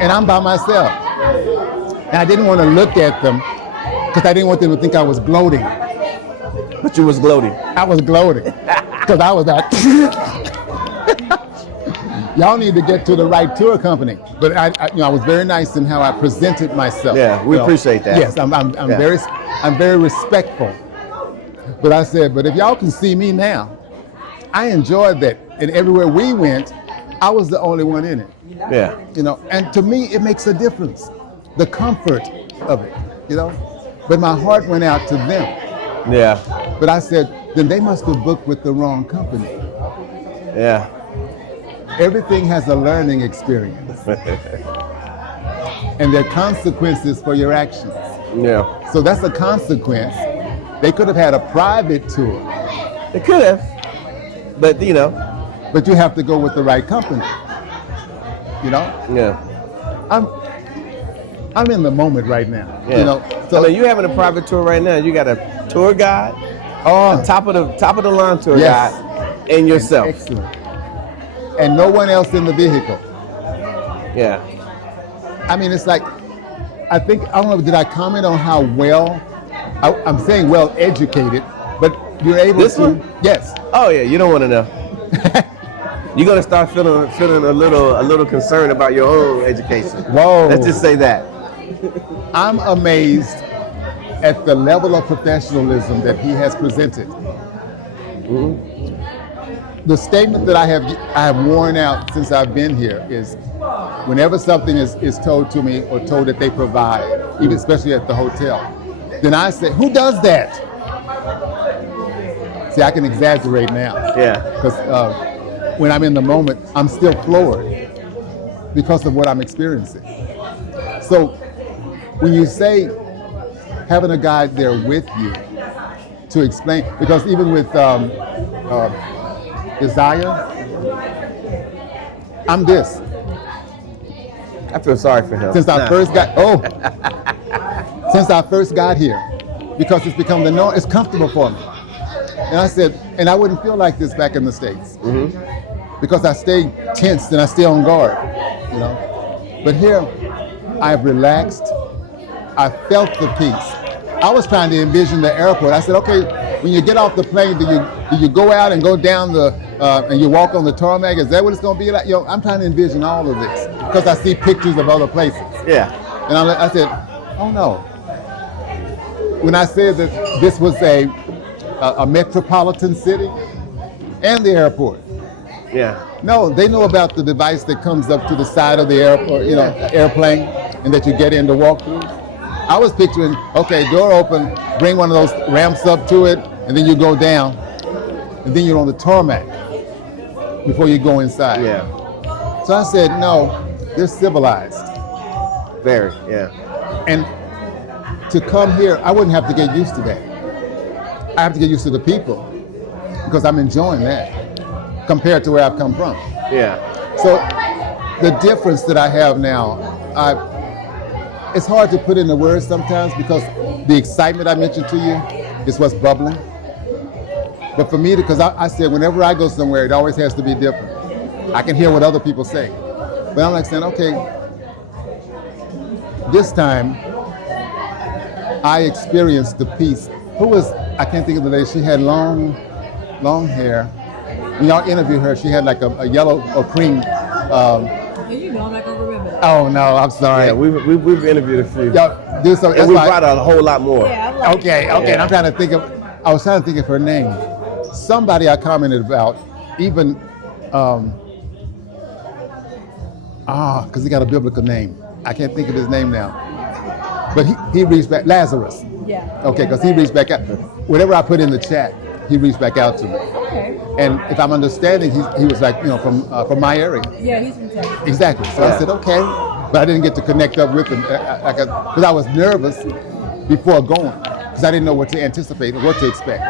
And I'm by myself. And I didn't want to look at them because I didn't want them to think I was gloating. But you was gloating. I was gloating because I was like, y'all need to get to the right tour company. But I was very nice in how I presented myself. Yeah, we appreciate that. Yes, I'm very respectful. But I said, but if y'all can see me now, I enjoyed that. And everywhere we went, I was the only one in it. Yeah. You know, and to me, it makes a difference. The comfort of it, you know. But my heart went out to them. Yeah. But I said, then they must have booked with the wrong company. Yeah. Everything has a learning experience. And there are consequences for your actions. Yeah. So that's a consequence. They could have had a private tour. They could have. But, you know. But you have to go with the right company. You know? Yeah. I'm in the moment right now. Yeah. You know, So you're having a private tour right now. You got a tour guide, top of the line tour Yes. guide, and yourself. excellent. And no one else in the vehicle. Yeah. I mean, it's like, I don't know, did I comment on how well, I'm saying well educated, but you're able This to, one? yes. Oh yeah. You don't want to know. You're gonna start feeling a little concerned about your own education. Whoa. Let's just say that. I'm amazed at the level of professionalism that he has presented. The statement that I have worn out since I've been here is, whenever something is told to me or told that they provide, even especially at the hotel, then I say, who does that? See, I can exaggerate now. Yeah. Because when I'm in the moment, I'm still floored because of what I'm experiencing. So when you say having a guide there with you to explain, because even with Desire, I'm this. I feel sorry for him. Since I first got here, because it's become the norm, it's comfortable for me. And I said, and I wouldn't feel like this back in the States, because I stay tense and I stay on guard, you know. But here, I've relaxed. I felt the peace. I was trying to envision the airport. I said, okay, when you get off the plane, do you go out and go down and you walk on the tarmac? Is that what it's going to be like? I'm trying to envision all of this because I see pictures of other places. Yeah. And I said, oh no. When I said that this was a metropolitan city and the airport. Yeah. No, they know about the device that comes up to the side of the airport, airplane, and that you get in to walk through. I was picturing, okay, door open, bring one of those ramps up to it, and then you go down, and then you're on the tarmac before you go inside. Yeah. So I said, no, they're civilized. Very. Yeah. And to come here, I wouldn't have to get used to that. I have to get used to the people because I'm enjoying that compared to where I've come from. Yeah. So the difference that I have now, it's hard to put into words sometimes because the excitement I mentioned to you is what's bubbling. But for me, because I said whenever I go somewhere, it always has to be different. I can hear what other people say. But I'm like saying, okay, this time I experienced the peace. I can't think of the lady, she had long hair. When y'all interviewed her, she had like a yellow or cream. You know I'm not gonna remember. Oh no, I'm sorry. Yeah. We've interviewed a few. Y'all do something. And we brought a whole lot more. Yeah, I'm like, Okay. And I'm trying to think of. I was trying to think of her name. Somebody I commented about, even, because he got a biblical name. I can't think of his name now. But he reached back, Lazarus. Yeah. Okay, because he reached back out. Whatever I put in the chat, he reached back out to me. Okay. And if I'm understanding, he was like, from my area. Yeah, he's from Texas. Exactly. So I said, okay. But I didn't get to connect up with him because I was nervous before going because I didn't know what to anticipate or what to expect.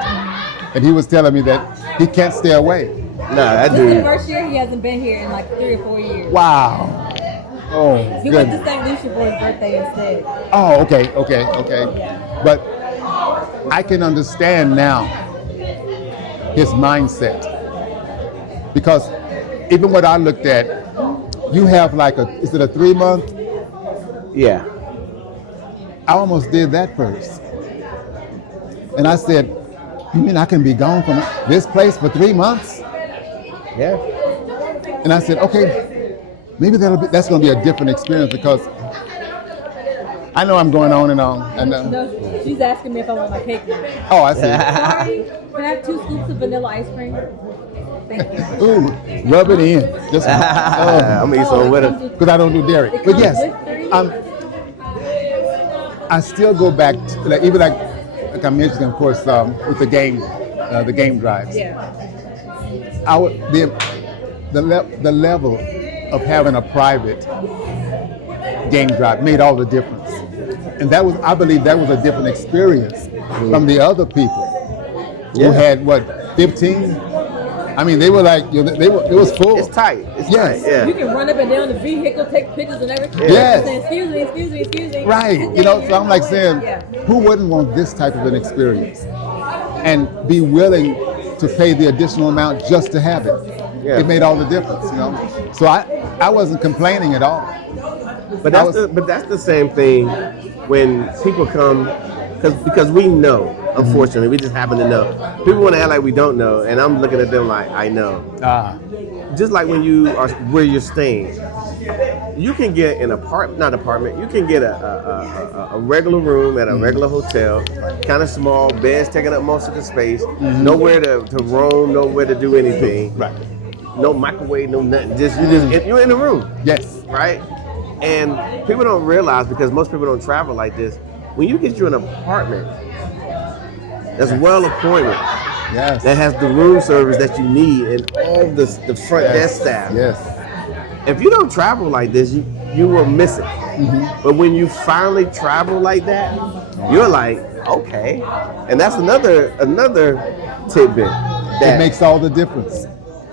And he was telling me that he can't stay away. Nah, that This is the dude. first year he hasn't been here in like 3 or 4 years. Wow. Oh, He good. went to St. Lucia for his birthday instead. Oh, okay. Yeah. But I can understand now his mindset because even what I looked at, you have like is it a 3-month? Yeah. I almost did that first. And I said, you mean I can be gone from this place for 3 months? Yeah. And I said, okay, maybe that's going to be a different experience because I know I'm going on and on. And, No, she's asking me if I want my cake now. oh, I see. Sorry, can I have 2 scoops of vanilla ice cream? Thank you. Ooh, rub it in. Just I'm gonna eat some with it. because I don't do dairy. It But comes yes, with 3? I still go back to even like I mentioned, of course, with the game drives. Yeah. The level of having a private game drive made all the difference, and I believe that was a different experience from the other people who had 15. I mean, they were like, it was full. It's tight. It's Yes. tight. Yeah. You can run up and down the vehicle, take pictures and everything. Yes. Saying, excuse me. Right. So I'm like saying, who wouldn't want this type of an experience? And be willing to pay the additional amount just to have it. Yeah. It made all the difference, So I wasn't complaining at all. But that's the same thing when people come, because we know, unfortunately, we just happen to know. People want to act like we don't know, and I'm looking at them like, I know. Just like when you are where you're staying, you can get an apartment, you can get a regular room at a regular hotel, kind of small, beds taking up most of the space, nowhere to roam, nowhere to do anything. Right. No microwave, no nothing. You're in the room. Yes. Right? And people don't realize, because most people don't travel like this, when you get you an apartment that's well appointed, Yes. that has the room service that you need and all the front desk staff. Yes. If you don't travel like this, you will miss it. But when you finally travel like that, you're like, okay. And that's another tidbit. It makes all the difference.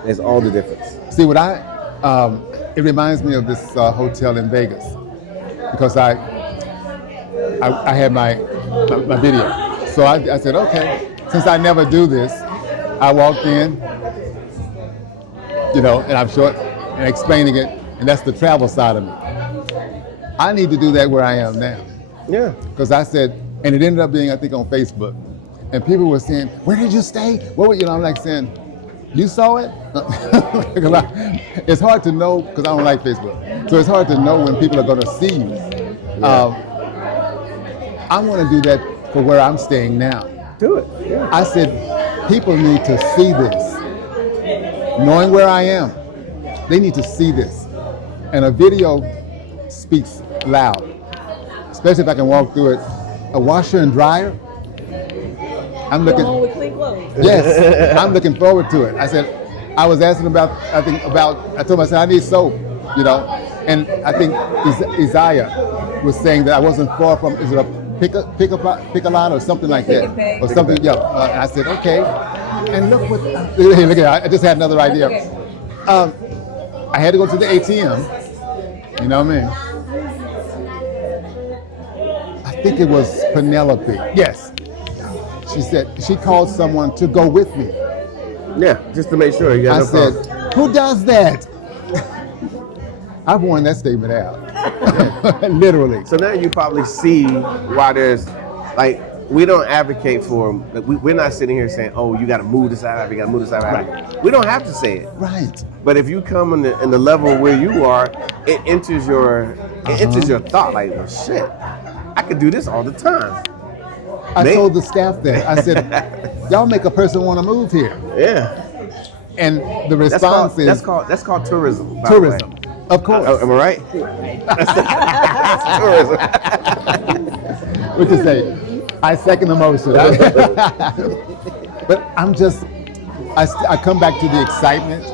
It's all the difference. See, it reminds me of this hotel in Vegas, because I had my video. So I said, okay, since I never do this, I walked in, and I'm short and explaining it, and that's the travel side of me. I need to do that where I am now. Yeah. Because I said, and it ended up being, I think, on Facebook, and people were saying, where did you stay? I'm like saying, you saw it? It's hard to know, because I don't like Facebook. So it's hard to know when people are going to see you. Yeah. I want to do that for where I'm staying now. Do it. Yeah. I said, people need to see this. Knowing where I am, they need to see this. And a video speaks loud, especially if I can walk through it. A washer and dryer, I'm looking. Go home with clean clothes. Yes, I'm looking forward to it. I said, I was asking I told him, I said, I need soap, and I think Isaiah was saying that I wasn't far from, is it a pick a lot or something like that? Or something, yeah. And I said, okay. And look at it, I just had another idea. Okay. I had to go to the ATM, you know what I mean? I think it was Penelope, yes. She said, she called someone to go with me. Yeah, just to make sure you got I no said, problem. who does that? I've worn that statement out, literally. So now you probably see why there's, like, we don't advocate for, like, we're not sitting here saying, oh, you got to move this out, you got to move this out. Right. We don't have to say it. Right. But if you come in the level where you are, it enters your thought, like, well, shit, I could do this all the time. I told the staff that. I said, y'all make a person want to move here. Yeah. And the response is... That's called tourism. by the tourism. way. Of course. Am I right? That's tourism. What you say? I second the motion. But I'm just, I come back to the excitement.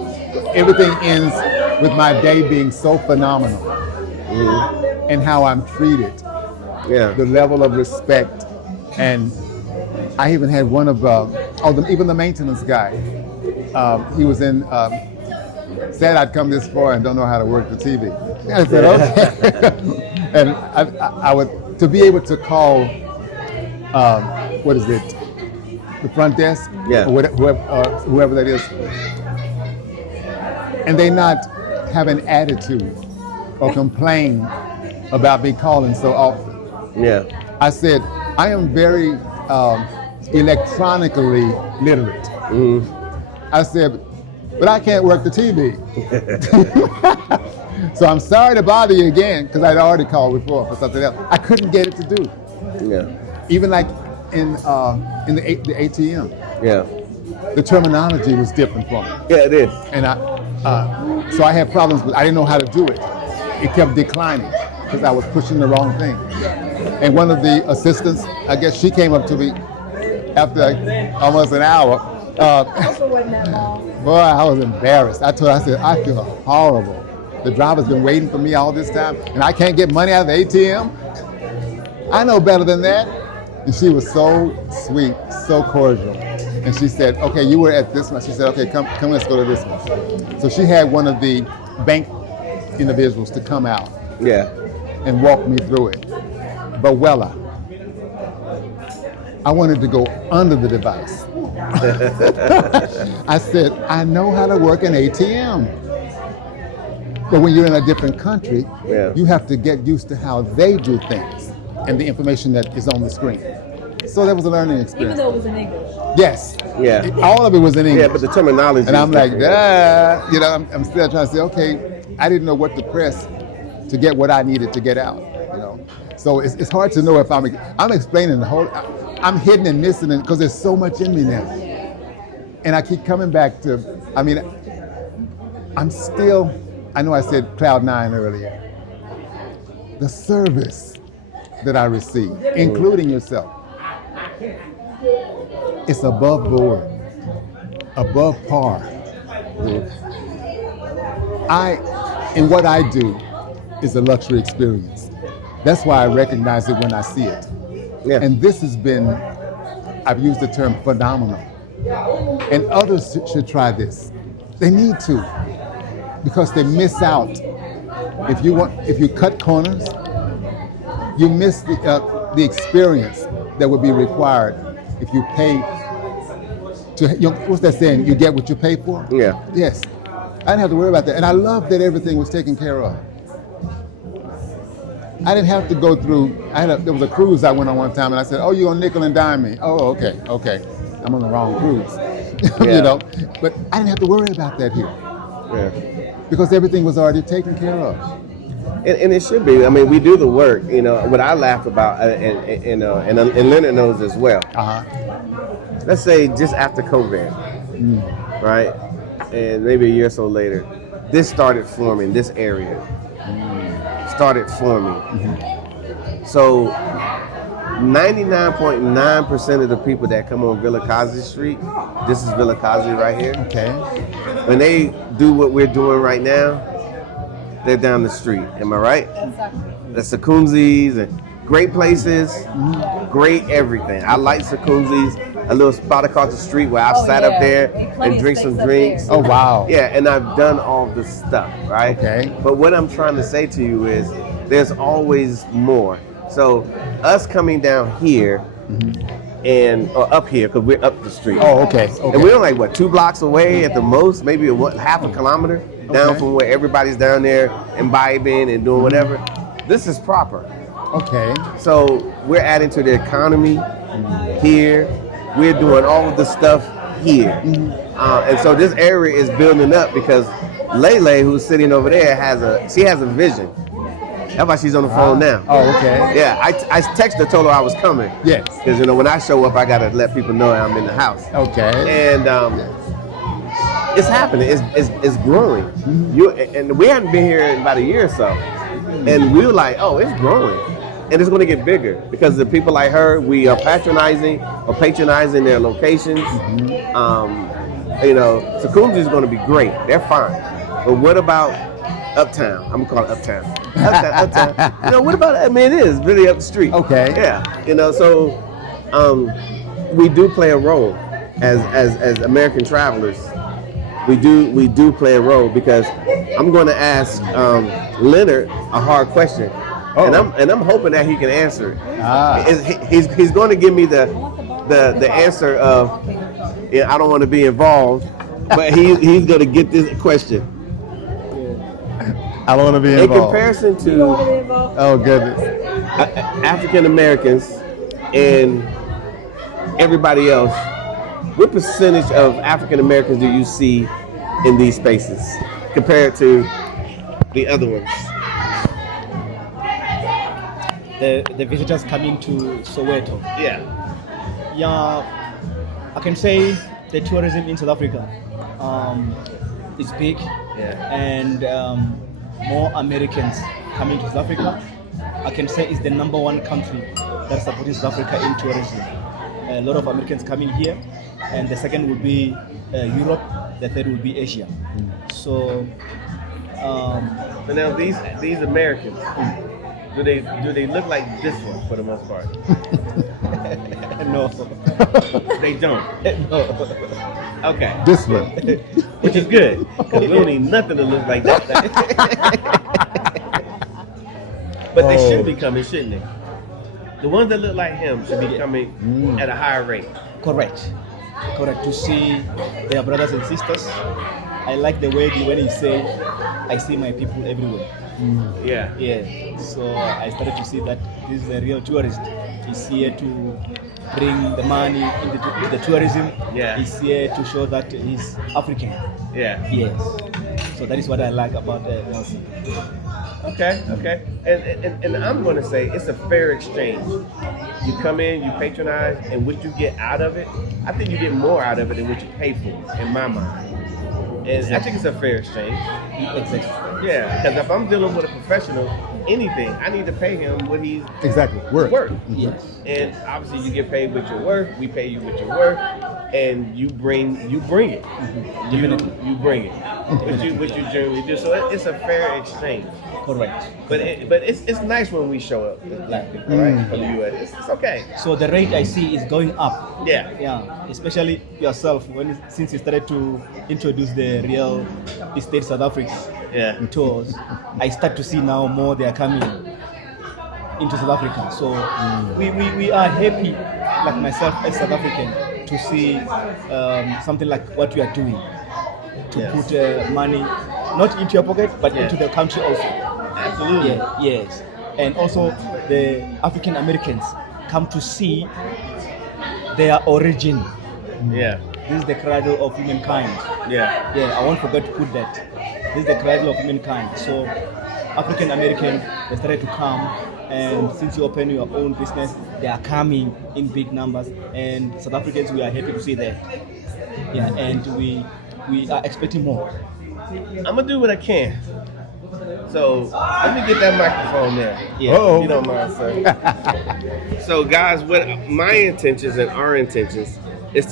Everything ends with my day being so phenomenal. And how I'm treated. Yeah. The level of respect. And I even had one of, even the maintenance guy. He was in, said I'd come this far and don't know how to work the TV. I said, okay. And I would, to be able to call, what is it, the front desk? Yeah. Or whoever that is. And they not have an attitude or complain about me calling so often. Yeah. I said, I am very electronically literate. I said, but I can't work the TV. So I'm sorry to bother you again, because I'd already called before for something else. I couldn't get it to do. Yeah. Even like in the ATM. Yeah. The terminology was different for me. Yeah, it is. And so I had problems, but I didn't know how to do it. It kept declining because I was pushing the wrong thing. And one of the assistants, I guess she came up to me after almost an hour. Also wasn't that long. Boy, I was embarrassed. I said, I feel horrible. The driver's been waiting for me all this time, and I can't get money out of the ATM. I know better than that. And she was so sweet, so cordial. And she said, okay, you were at this one. She said, okay, come, let's go to this one. So she had one of the bank individuals to come out Yeah. and walk me through it. But Wella, I wanted to go under the device. I said, I know how to work an ATM. But when you're in a different country, Yeah. you have to get used to how they do things and the information that is on the screen. So that was a learning Even experience. though it was in English. Yes. Yeah. All of it was in English. Yeah, but the terminology. And I'm is like, different. you know, I'm still trying to say, okay, I didn't know what to press to get what I needed to get out, you know. So it's hard to know if I'm explaining the whole, I'm hidden and missing it because there's so much in me now. And I keep coming back to, I mean, I'm still, I know I said cloud nine earlier. The service that I receive, including yourself, it's above board, above par. And what I do is a luxury experience. That's why I recognize it when I see it. Yeah. And this has been, I've used the term phenomenal. And others should try this. They need to, because they miss out. If you cut corners, you miss the experience that would be required if you pay to, what's that saying? You get what you pay for? Yeah. Yes. I didn't have to worry about that. And I love that everything was taken care of. I didn't have to go through, there was a cruise I went on one time and I said, oh, you're gonna nickel and dime me. Oh, okay. I'm on the wrong cruise. Yeah. You know, but I didn't have to worry about that here Yeah. because everything was already taken care of. And it should be. I mean, we do the work. You know, what I laugh about, and Leonard knows as well. Let's say just after COVID, right? And maybe a year or so later, this started forming, this area started forming. So 99.9% of the people that come on Villa Kazi Street, this is Villa Kazi right here. Okay. When they do what we're doing right now, they're down the street. Am I right? The Sakunzis and great places, great everything. I like Sakunzis, a little spot across the street where I've sat up there and drink some drinks. Oh, wow. Yeah, and I've done all this stuff, right? Okay. But what I'm trying to say to you is there's always more. So us coming down here or up here, because we're up the street. Oh, okay. And we're like, what, 2 blocks away at the most, maybe half a kilometer down from where everybody's down there imbibing and doing whatever. This is proper. Okay. So we're adding to the economy here. We're doing all of the stuff here. And so this area is building up because Lele, who's sitting over there, has a vision. That's why she's on the phone now. Oh, okay. Yeah, I texted her, told her I was coming. Yes. Because, when I show up, I got to let people know I'm in the house. Okay. And it's happening. It's growing. And we hadn't been here in about a year or so. And we were like, oh, it's growing. And it's going to get bigger because the people like her, we are patronizing their locations. Sakunzi is going to be great. They're fine. But what about Uptown? I'm going to call it Uptown. Uptown. What about, it is really up the street. Okay. Yeah. So we do play a role as American travelers. We do play a role because I'm going to ask Leonard a hard question. And I'm hoping that he can answer it. He's going to give me the answer of I don't want to be involved, but he's going to get this question. I don't want to be involved. In comparison to Oh goodness. African Americans and everybody else, what percentage of African Americans do you see in these spaces compared to the other ones? The visitors coming to Soweto. Yeah. I can say the tourism in South Africa is big, and more Americans coming to South Africa. I can say it's the number 1 country that's supporting South Africa in tourism. A lot of Americans coming here, and the second will be Europe, the third will be Asia. So now these Americans, do they look like this one for the most part? No. They don't. Okay. This one. Which is good, because we don't need nothing to look like that. But they should be coming, shouldn't they? The ones that look like him should be coming at a higher rate. Correct. To see their brothers and sisters. I like the way when he say, I see my people everywhere. Yeah. So I started to see that this is a real tourist. He's here to bring the money into the tourism. Yeah. He's here to show that he's African. Yeah. Yes. So that is what I like about Nelson. Okay. And I'm going to say it's a fair exchange. You come in, you patronize, and what you get out of it, I think you get more out of it than what you pay for, in my mind. And I think it's a fair exchange. Exactly. Yeah, because if I'm dealing with a professional, anything, I need to pay him what he's Exactly. Worth. Yes. And obviously you get paid with your worth, we pay you with your worth, and you bring it. You bring it. What you generally do. So it's a fair exchange. Correct. But it's nice when we show up as black people, right? From the US. It's okay. So the rate I see is going up. Yeah. Especially yourself since you started to introduce the real estate South Africa tours. I start to see now more they are coming into South Africa. So we are happy, like myself as South African, to see something like what we are doing, to put money not into your pocket but into the country also. Absolutely. Yes. And also the African Americans come to see their origin. Yeah. This is the cradle of humankind. Yeah. I won't forget to put that. This is the cradle of humankind. So African American, they started to come, and since you open your own business, they are coming in big numbers. And South Africans, we are happy to see that. And we are expecting more. I'm gonna do what I can. So let me get that microphone there. Yeah. If you don't mind, sir. So guys, what my intentions and our intentions is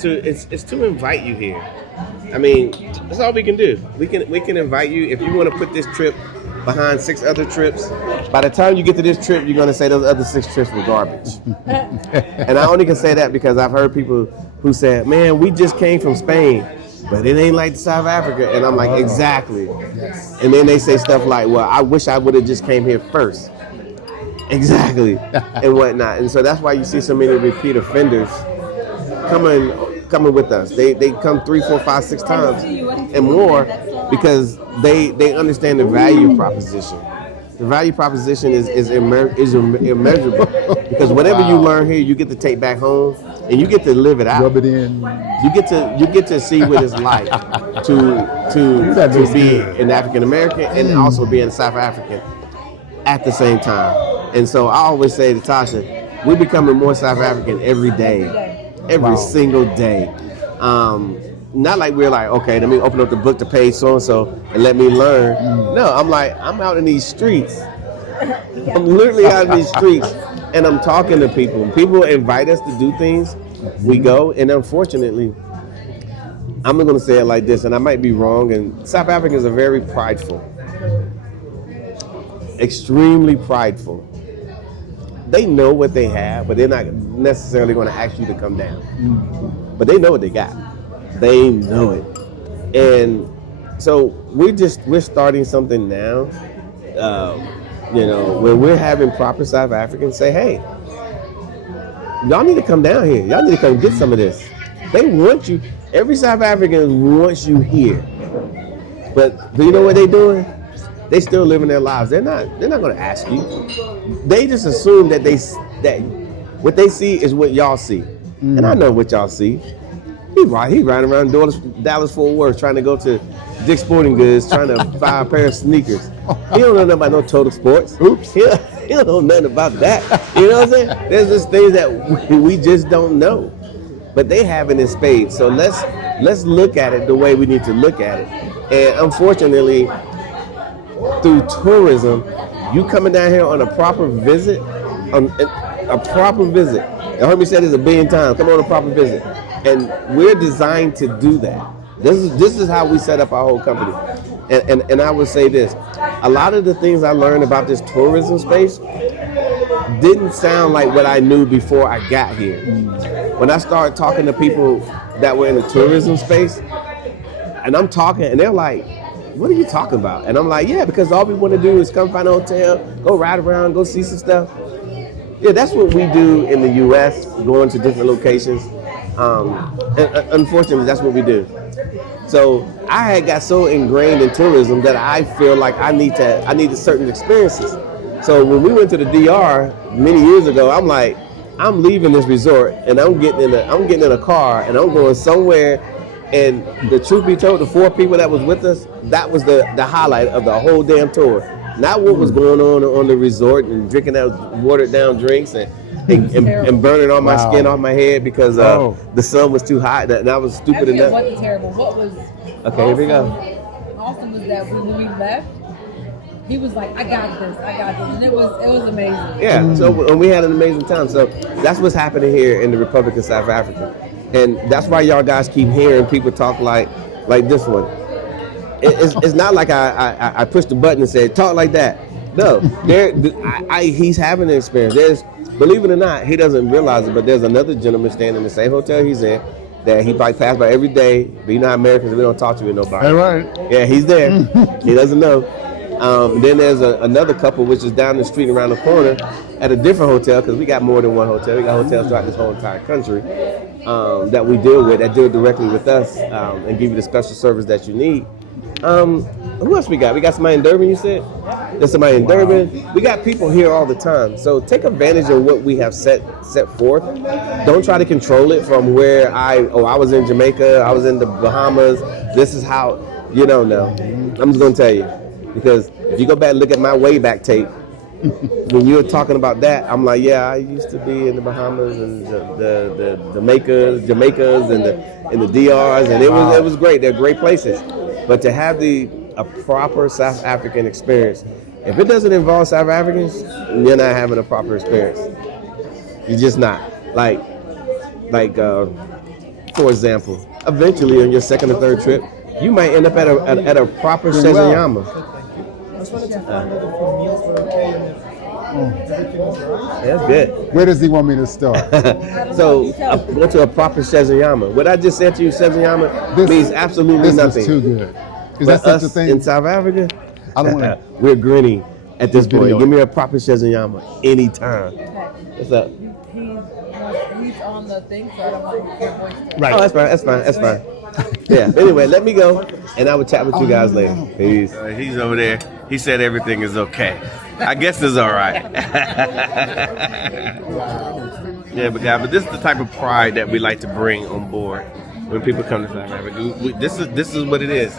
to invite you here. I mean, that's all we can do. We can invite you. If you want to put this trip behind 6 other trips, by the time you get to this trip, you're going to say those other 6 trips were garbage. And I only can say that because I've heard people who said, man, we just came from Spain, but it ain't like South Africa. And I'm like, exactly. Yes. And then they say stuff like, well, I wish I would have just came here first. Exactly. And whatnot. And so that's why you see so many repeat offenders coming with us. They come 3, 4, 5, 6 times and more because they understand the value proposition. The value proposition is immeasurable because whatever you learn here, you get to take back home and you get to live it out. Rub it in. You get to see what it's like to be an African American and also being South African at the same time. And so I always say to Tasha, we're becoming more South African every day. Every single day. Not like we're like, okay, let me open up the book to page so-and-so and let me learn. No, I'm out in these streets. I'm literally out in these streets and I'm talking to people. People invite us to do things. We go, and unfortunately, I'm going to say it like this, and I might be wrong, and South Africans are very prideful. Extremely prideful. They know what they have, but they're not necessarily going to ask you to come down. But they know what they got. They know it. And so we're starting something now, where we're having proper South Africans say, hey, y'all need to come down here. Y'all need to come get some of this. They want you. Every South African wants you here. But do you know what they're doing? They still living their lives. They're not going to ask you. They just assume that what they see is what y'all see. And I know what y'all see. He riding around Dallas Fort Worth trying to go to Dick's Sporting Goods trying to buy a pair of sneakers. He don't know nothing about no Total Sports. Oops. He don't know nothing about that. You know what I'm saying? There's just things that we just don't know. But they have it in spades. So let's look at it the way we need to look at it. And unfortunately, through tourism, you coming down here on a proper visit, you heard me say this 1 billion times, come on a proper visit. And we're designed to do that. This is how we set up our whole company. And I would say this, a lot of the things I learned about this tourism space didn't sound like what I knew before I got here. when I started talking to people that were in the tourism space, and I'm talking, and they're like, what are you talking about? And I'm like, yeah, because all we want to do is come find a hotel, go ride around, go see some stuff. Yeah, that's what we do in the U.S., going to different locations. And unfortunately, that's what we do. So I had got so ingrained in tourism that I feel like I needed certain experiences. So when we went to the DR many years ago, I'm like, I'm leaving this resort and I'm getting in a car and I'm going somewhere. And the truth be told, the 4 people that was with us, that was the highlight of the whole damn tour. Not what was going on the resort and drinking those watered down drinks and burning all my skin off my head because the sun was too hot. That was stupid enough. It wasn't terrible. What was okay? Here we go. Awesome was that when we left, he was like, I got this, and it was amazing. Yeah. So we had an amazing time. So that's what's happening here in the Republic of South Africa, and that's why y'all guys keep hearing people talk like this one. It's not like I pushed the button and said talk like that. No, he's having an experience. Believe it or not, he doesn't realize it, but there's another gentleman staying in the same hotel he's in that he probably passed by every day. But you know how Americans, we don't talk to nobody. All right. Yeah, he's there. He doesn't know. Then there's another couple which is down the street around the corner at a different hotel because we got more than one hotel. We got hotels throughout this whole entire country that we deal with, that deal directly with us and give you the special service that you need. Who else we got? We got somebody in Durban, you said? There's somebody in Durban. We got people here all the time. So take advantage of what we have set forth. Don't try to control it from where I was in Jamaica, I was in the Bahamas. This is how, no. I'm just going to tell you. Because if you go back and look at my way back tape, when you were talking about that, I'm like, yeah, I used to be in the Bahamas and the Jamaicas and the DRs, and it was great. They're great places. But to have a proper South African experience, if it doesn't involve South Africans, you're not having a proper experience. You're just not. Like, for example, eventually on your second or third trip, you might end up at a proper Shezayama. I just wanted to find out if the meals were okay and if everything was right. That's good. Where does he want me to start? So, go to a proper Shezayama. What I just said to you, Shezayama, means absolutely nothing. This is too good. Is But that such a us thing? in South Africa, I don't want to. we're grinning at this point. video Give me a proper Shezayama anytime. Okay. What's up? He's on the thing, so I don't want your voice to... Right. Oh, that's fine. Yeah. Anyway, let me go, and I will chat with you guys later. Peace. He's over there. He said everything is okay. I guess it's all right. Yeah, but this is the type of pride that we like to bring on board when people come to South Africa. This is what it is.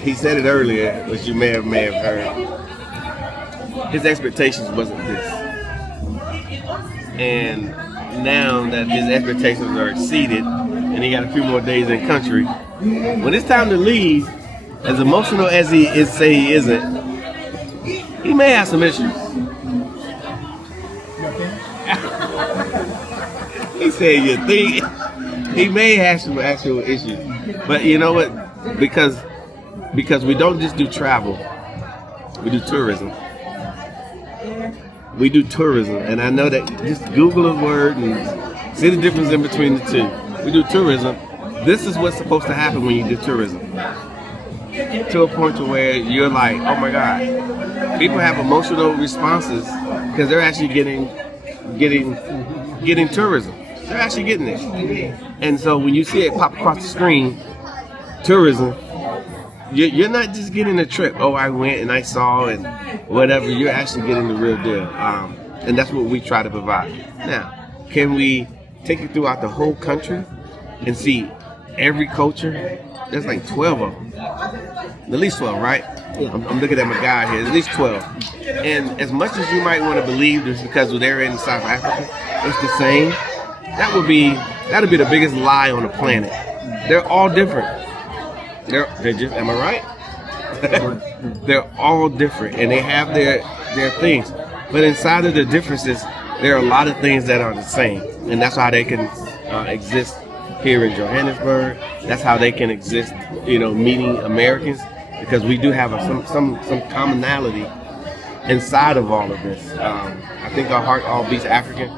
He said it earlier, which you may have heard. His expectations wasn't this, and now that his expectations are exceeded, and he got a few more days in country, when it's time to leave, as emotional as he isn't, he may have some issues. He said you think he may have some actual issues. But you know what? Because we don't just do travel, we do tourism. We do tourism, and I know that just Google the word and see the difference in between the two. We do tourism. This is what's supposed to happen when you do tourism. To a point to where you're like, oh my God. People have emotional responses because they're actually getting tourism. They're actually getting it. And so when you see it pop across the screen, tourism, you're not just getting a trip. Oh, I went and I saw and whatever. You're actually getting the real deal. And that's what we try to provide. Now, can we take you throughout the whole country and see every culture? There's like 12 of them. At least 12, right? Yeah. I'm looking at my guy here. At least 12. And as much as you might want to believe just because they're in South Africa, it's the same. That'd be the biggest lie on the planet. They're all different. They're just, am I right? They're all different, and they have their things. But inside of the differences, there are a lot of things that are the same, and that's how they can exist here in Johannesburg. That's how they can exist, meeting Americans, because we do have some commonality inside of all of this. I think our heart all beats African,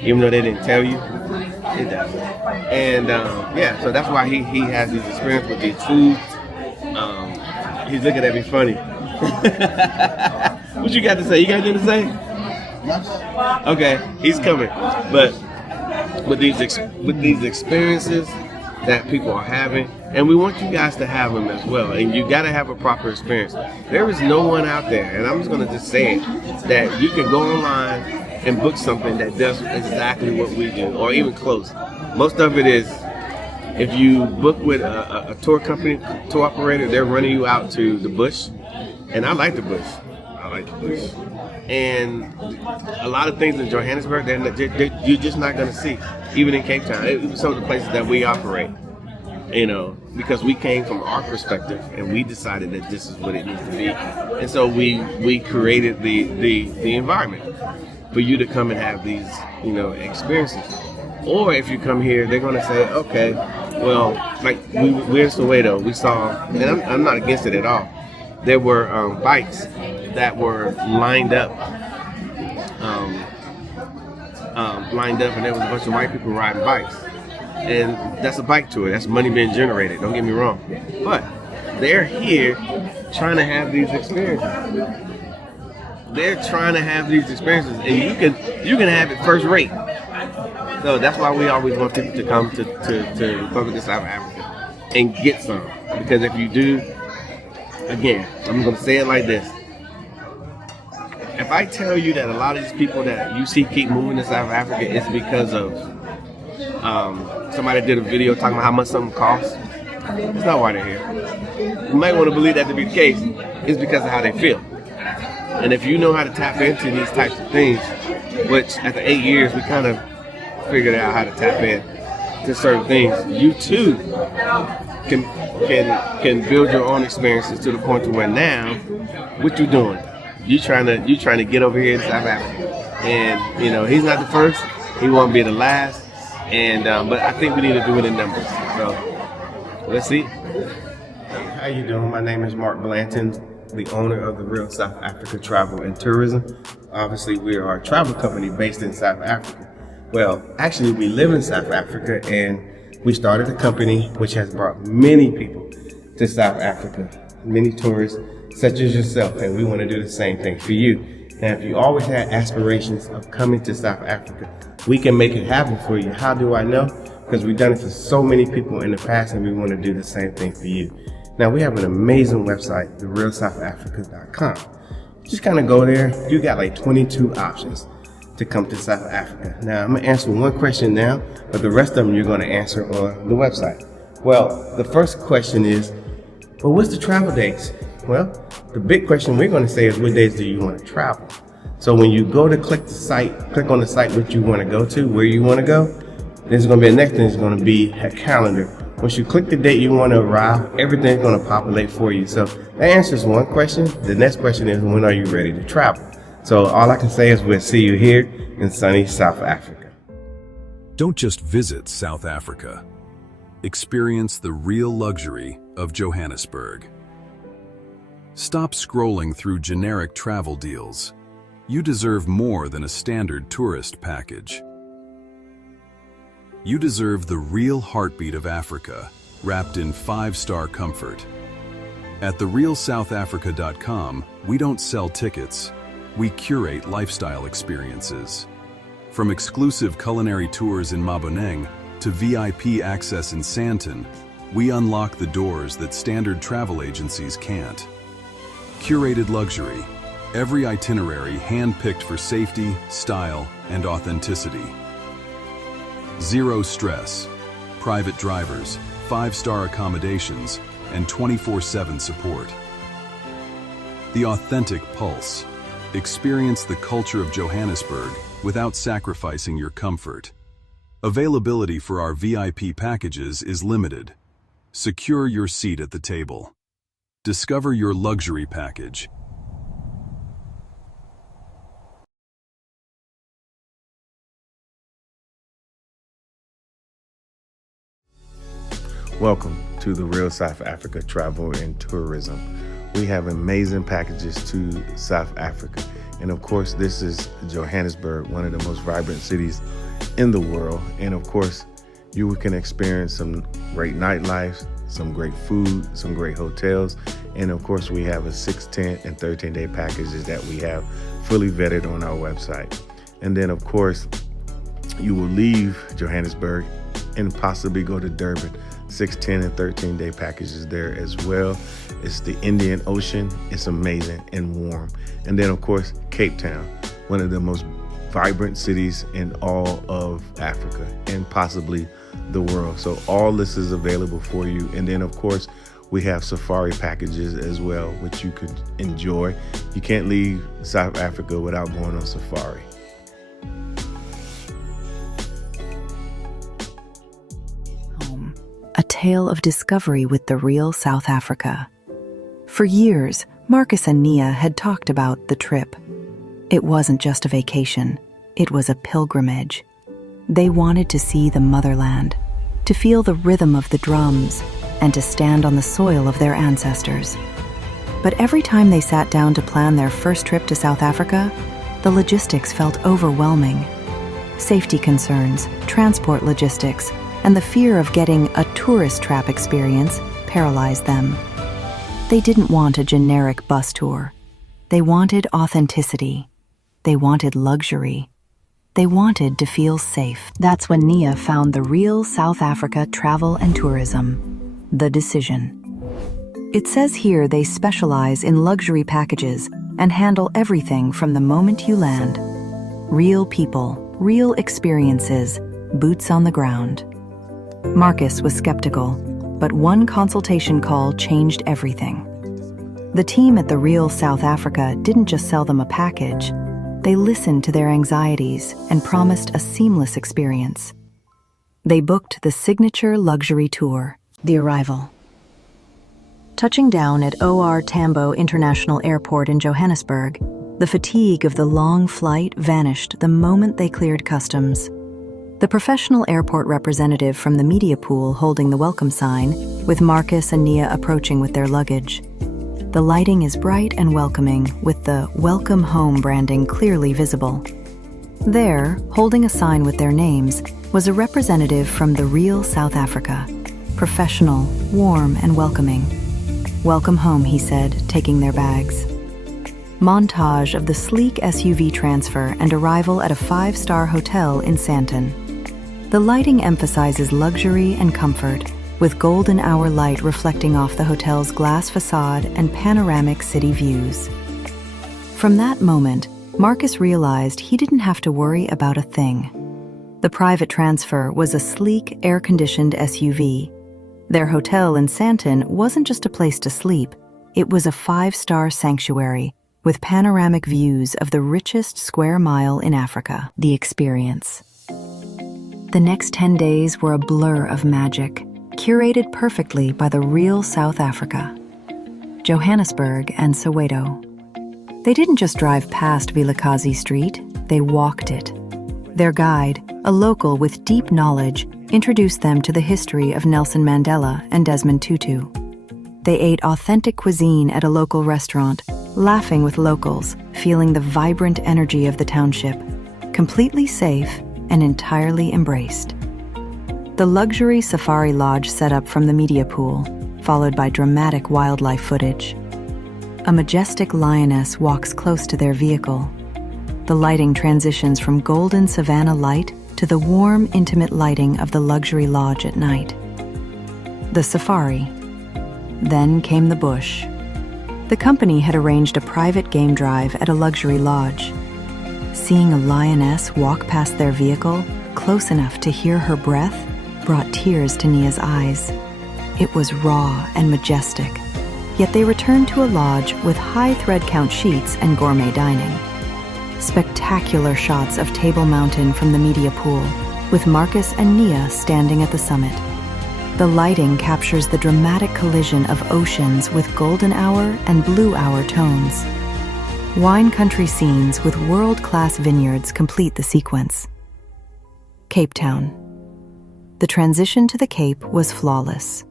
even though they didn't tell you, it does. And yeah, so that's why he has these experiences with these foods. He's looking at me funny. What you got to say? You got anything to say? Okay, he's coming. But with these experiences that people are having, and we want you guys to have them as well. And you got to have a proper experience. There is no one out there, and I'm just going to just say it, that you can go online and book something that does exactly what we do, or even close. Most of it is, if you book with a tour company, tour operator, they're running you out to the bush, and I like the bush. And a lot of things in Johannesburg, you're just not going to see, even in Cape Town. Some of the places that we operate, because we came from our perspective and we decided that this is what it needs to be, and so we created the environment for you to come and have these experiences. Or if you come here, they're going to say, okay, well, like we're in Soweto, we saw, and I'm not against it at all. There were bikes that were lined up, and there was a bunch of white people riding bikes. And that's a bike tour. That's money being generated. Don't get me wrong. But they're here trying to have these experiences. And you can have it first rate. So that's why we always want people to come to the Republic of South Africa and get some. Because if you do, again, I'm going to say it like this. If I tell you that a lot of these people that you see keep moving to South Africa, it's because of somebody did a video talking about how much something costs. It's not why they're here. You might want to believe that to be the case. It's because of how they feel. And if you know how to tap into these types of things, which after 8 years we kind of figured out how to tap in to certain things, you too can build your own experiences to the point to where now, what you doing? You trying to get over here in South Africa, and he's not the first. He won't be the last. And but I think we need to do it in numbers. So let's see. How you doing? My name is Mark Blanton, the owner of the Real South Africa Travel and Tourism. Obviously, we are a travel company based in South Africa. Well, actually, we live in South Africa, and we started a company which has brought many people to South Africa, many tourists such as yourself, and we want to do the same thing for you. Now, if you always had aspirations of coming to South Africa, we can make it happen for you. How do I know? Because we've done it for so many people in the past, and we want to do the same thing for you. Now, we have an amazing website, therealsouthafrica.com. Just kind of go there. You got like 22 options to come to South Africa. Now, I'm going to answer one question now, but the rest of them you're going to answer on the website. Well, the first question is, well, what's the travel dates? Well, the big question we're going to say is, what days do you want to travel? So when you go to click on the site what you want to go to, where you want to go, there's going to be a next thing is going to be a calendar. Once you click the date you want to arrive, everything's going to populate for you. So that answers one question. The next question is, when are you ready to travel? So all I can say is we'll see you here in sunny South Africa. Don't just visit South Africa. Experience the real luxury of Johannesburg. Stop scrolling through generic travel deals. You deserve more than a standard tourist package. You deserve the real heartbeat of Africa, wrapped in 5-star comfort. At therealsouthafrica.com, we don't sell tickets, we curate lifestyle experiences. From exclusive culinary tours in Maboneng to VIP access in Sandton, we unlock the doors that standard travel agencies can't. Curated luxury, every itinerary hand-picked for safety, style, and authenticity. Zero stress, private drivers, 5-star accommodations, and 24/7 support. The authentic pulse. Experience the culture of Johannesburg without sacrificing your comfort. Availability for our VIP packages is limited. Secure your seat at the table. Discover your luxury package. Welcome to the Real South Africa Travel and Tourism, we have amazing packages to South Africa. And of course, this is Johannesburg, one of the most vibrant cities in the world. And of course, you can experience some great nightlife, some great food, some great hotels. And of course, we have a 6, 10, and 13-day packages that we have fully vetted on our website. And then of course, you will leave Johannesburg and possibly go to Durban. 6, 10, and 13-day packages there as well. It's the Indian Ocean. It's amazing and warm. And then of course, Cape Town, one of the most vibrant cities in all of Africa and possibly the world. So all this is available for you. And then of course, we have safari packages as well, which you could enjoy. You can't leave South Africa without going on safari. A tale of discovery with the real South Africa. For years, Marcus and Nia had talked about the trip. It wasn't just a vacation, it was a pilgrimage. They wanted to see the motherland, to feel the rhythm of the drums, and to stand on the soil of their ancestors. But every time they sat down to plan their first trip to South Africa, the logistics felt overwhelming. Safety concerns, transport logistics, and the fear of getting a tourist trap experience paralyzed them. They didn't want a generic bus tour. They wanted authenticity. They wanted luxury. They wanted to feel safe. That's when Nia found the real South Africa Travel and Tourism, The Decision. It says here they specialize in luxury packages and handle everything from the moment you land. Real people, real experiences, boots on the ground. Marcus was skeptical, but one consultation call changed everything. The team at the Real South Africa didn't just sell them a package. They listened to their anxieties and promised a seamless experience. They booked the signature luxury tour, The Arrival. Touching down at OR Tambo International Airport in Johannesburg, the fatigue of the long flight vanished the moment they cleared customs. The professional airport representative from the media pool holding the welcome sign, with Marcus and Nia approaching with their luggage. The lighting is bright and welcoming, with the Welcome Home branding clearly visible. There, holding a sign with their names, was a representative from the Real South Africa. Professional, warm, and welcoming. "Welcome home," he said, taking their bags. Montage of the sleek SUV transfer and arrival at a 5-star hotel in Sandton. The lighting emphasizes luxury and comfort, with golden hour light reflecting off the hotel's glass facade and panoramic city views. From that moment, Marcus realized he didn't have to worry about a thing. The private transfer was a sleek, air-conditioned SUV. Their hotel in Sandton wasn't just a place to sleep, it was a 5-star sanctuary with panoramic views of the richest square mile in Africa. The experience. The next 10 days were a blur of magic, curated perfectly by the Real South Africa. Johannesburg and Soweto. They didn't just drive past Vilakazi Street, they walked it. Their guide, a local with deep knowledge, introduced them to the history of Nelson Mandela and Desmond Tutu. They ate authentic cuisine at a local restaurant, laughing with locals, feeling the vibrant energy of the township, completely safe and entirely embraced. The luxury safari lodge set up from the media pool, followed by dramatic wildlife footage. A majestic lioness walks close to their vehicle. The lighting transitions from golden savanna light to the warm, intimate lighting of the luxury lodge at night. The safari. Then came the bush. The company had arranged a private game drive at a luxury lodge. Seeing a lioness walk past their vehicle, close enough to hear her breath, brought tears to Nia's eyes. It was raw and majestic, yet they returned to a lodge with high thread count sheets and gourmet dining. Spectacular shots of Table Mountain from the media pool, with Marcus and Nia standing at the summit. The lighting captures the dramatic collision of oceans with golden hour and blue hour tones. Wine country scenes with world-class vineyards complete the sequence. Cape Town. The transition to the Cape was flawless.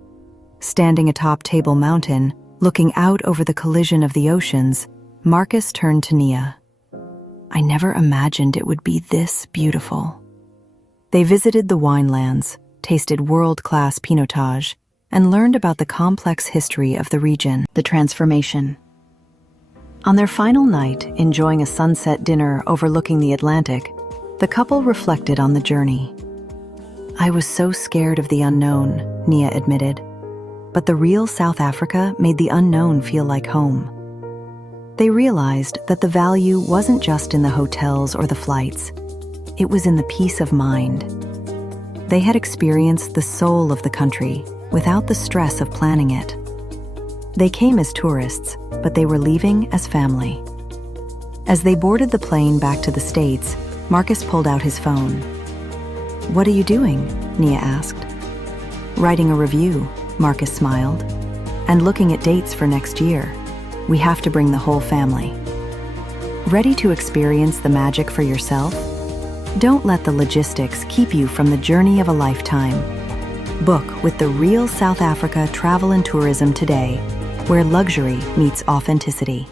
Standing atop Table Mountain, Looking out over the collision of the oceans, Marcus turned to Nia. I never imagined it would be this beautiful. They visited the winelands, tasted world-class pinotage, and learned about the complex history of the region, the transformation. On their final night, enjoying a sunset dinner overlooking the Atlantic, the couple reflected on the journey. I was so scared of the unknown, Nia admitted, but the real South Africa made the unknown feel like home. They realized that the value wasn't just in the hotels or the flights. It was in the peace of mind. They had experienced the soul of the country without the stress of planning it. They came as tourists, but they were leaving as family. As they boarded the plane back to the States, Marcus pulled out his phone. What are you doing? Nia asked. Writing a review, Marcus smiled. And looking at dates for next year. We have to bring the whole family. Ready to experience the magic for yourself? Don't let the logistics keep you from the journey of a lifetime. Book with the Real South Africa Travel and Tourism today, where luxury meets authenticity.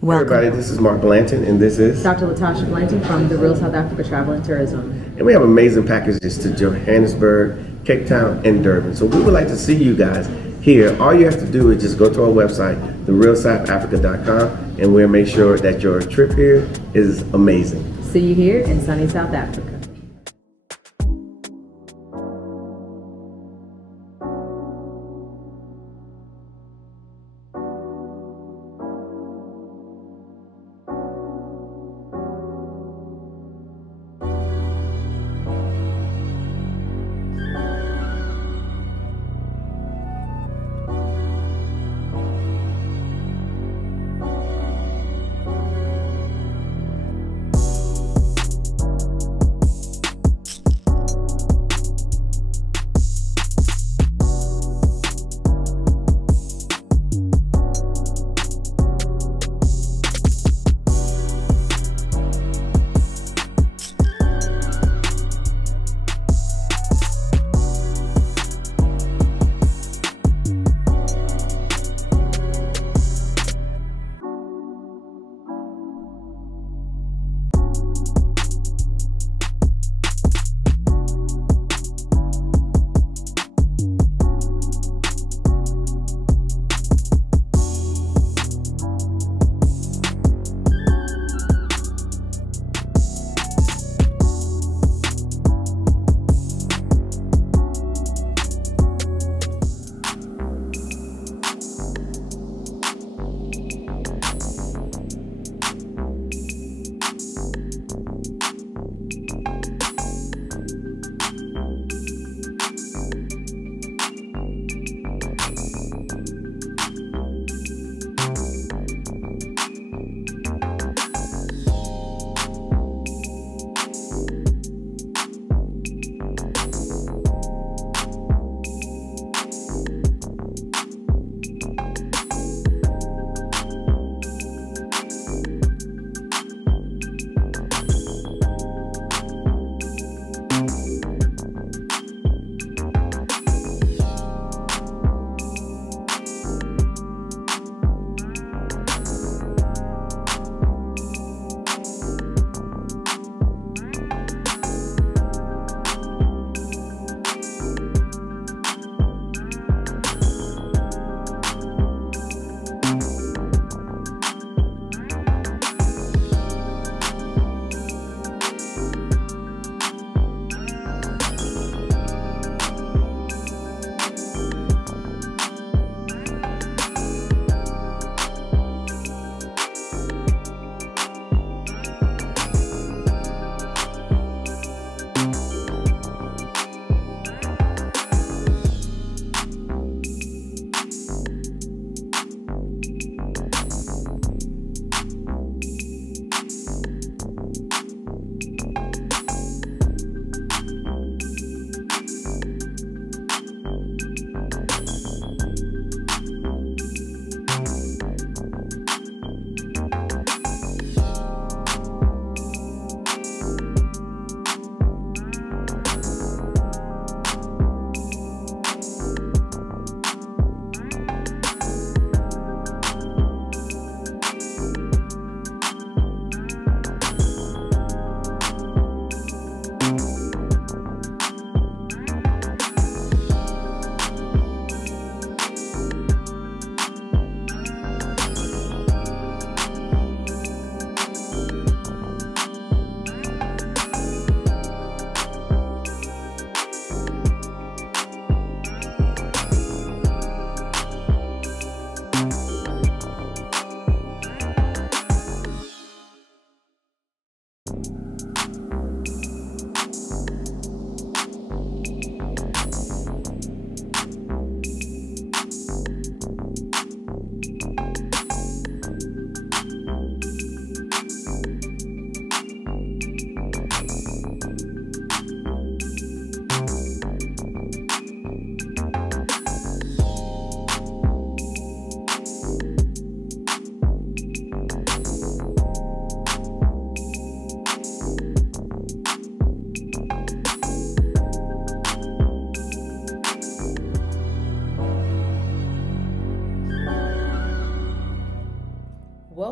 Welcome. Everybody, this is Mark Blanton, and this is Dr. Latasha Blanton from the Real South Africa Travel and Tourism. and we have amazing packages to Johannesburg, Cape Town, and Durban. So we would like to see you guys here. All you have to do is just go to our website, therealsouthafrica.com, and we'll make sure that your trip here is amazing. See you here in sunny South Africa.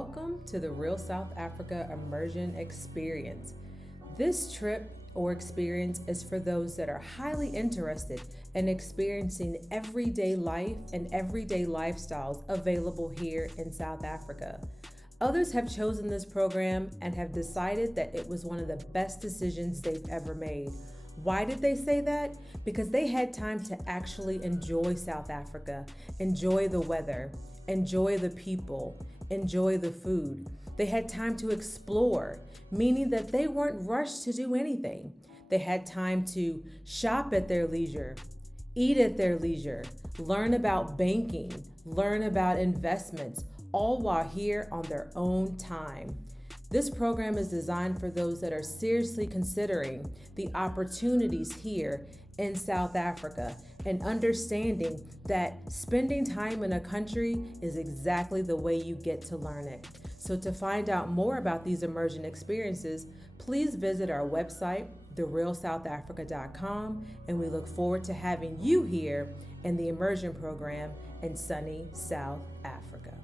Welcome to the Real South Africa Immersion Experience. This trip or experience is for those that are highly interested in experiencing everyday life and everyday lifestyles available here in South Africa. Others have chosen this program and have decided that it was one of the best decisions they've ever made. Why did they say that? Because they had time to actually enjoy South Africa, enjoy the weather, enjoy the people, enjoy the food. They had time to explore, meaning that they weren't rushed to do anything. They had time to shop at their leisure, eat at their leisure, learn about banking, learn about investments, all while here on their own time. This program is designed for those that are seriously considering the opportunities here in South Africa and understanding that spending time in a country is exactly the way you get to learn it. So to find out more about these immersion experiences, please visit our website, therealsouthafrica.com, and we look forward to having you here in the immersion program in sunny South Africa.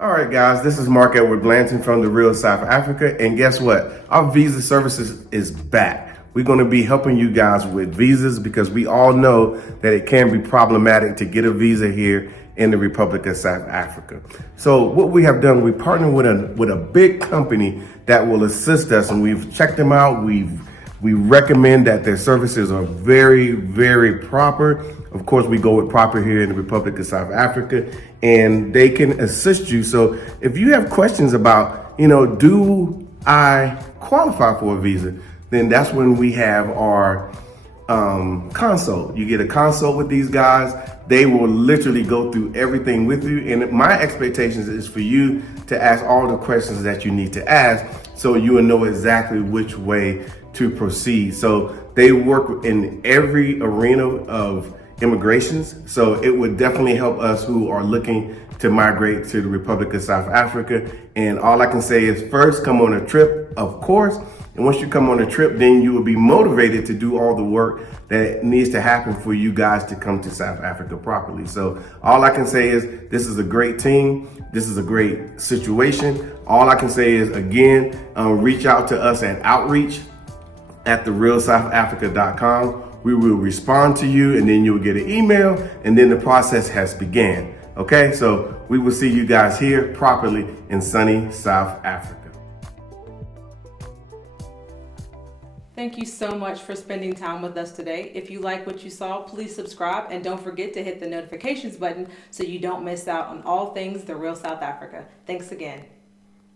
All right, guys, this is Mark Edward Blanton from the Real South Africa. And guess what? Our visa services is back. We're going to be helping you guys with visas because we all know that it can be problematic to get a visa here in the Republic of South Africa. So what we have done, we partnered with a big company that will assist us, and we've checked them out. We recommend that their services are very, very proper. Of course, we go with proper here in the Republic of South Africa, and they can assist you. So if you have questions about, do I qualify for a visa? Then that's when we have our consult. You get a consult with these guys. They will literally go through everything with you. And my expectations is for you to ask all the questions that you need to ask so you will know exactly which way to proceed. So they work in every arena of immigrations. So it would definitely help us who are looking to migrate to the Republic of South Africa. And all I can say is first, come on a trip, of course. And once you come on a trip, then you will be motivated to do all the work that needs to happen for you guys to come to South Africa properly. So all I can say is this is a great team. This is a great situation. All I can say is, again, reach out to us at outreach@therealsouthafrica.com. We will respond to you, and then you'll get an email, and then the process has began. Okay, so we will see you guys here properly in sunny South Africa. Thank you so much for spending time with us today. If you like what you saw, please subscribe and don't forget to hit the notifications button so you don't miss out on all things The Real South Africa. Thanks again.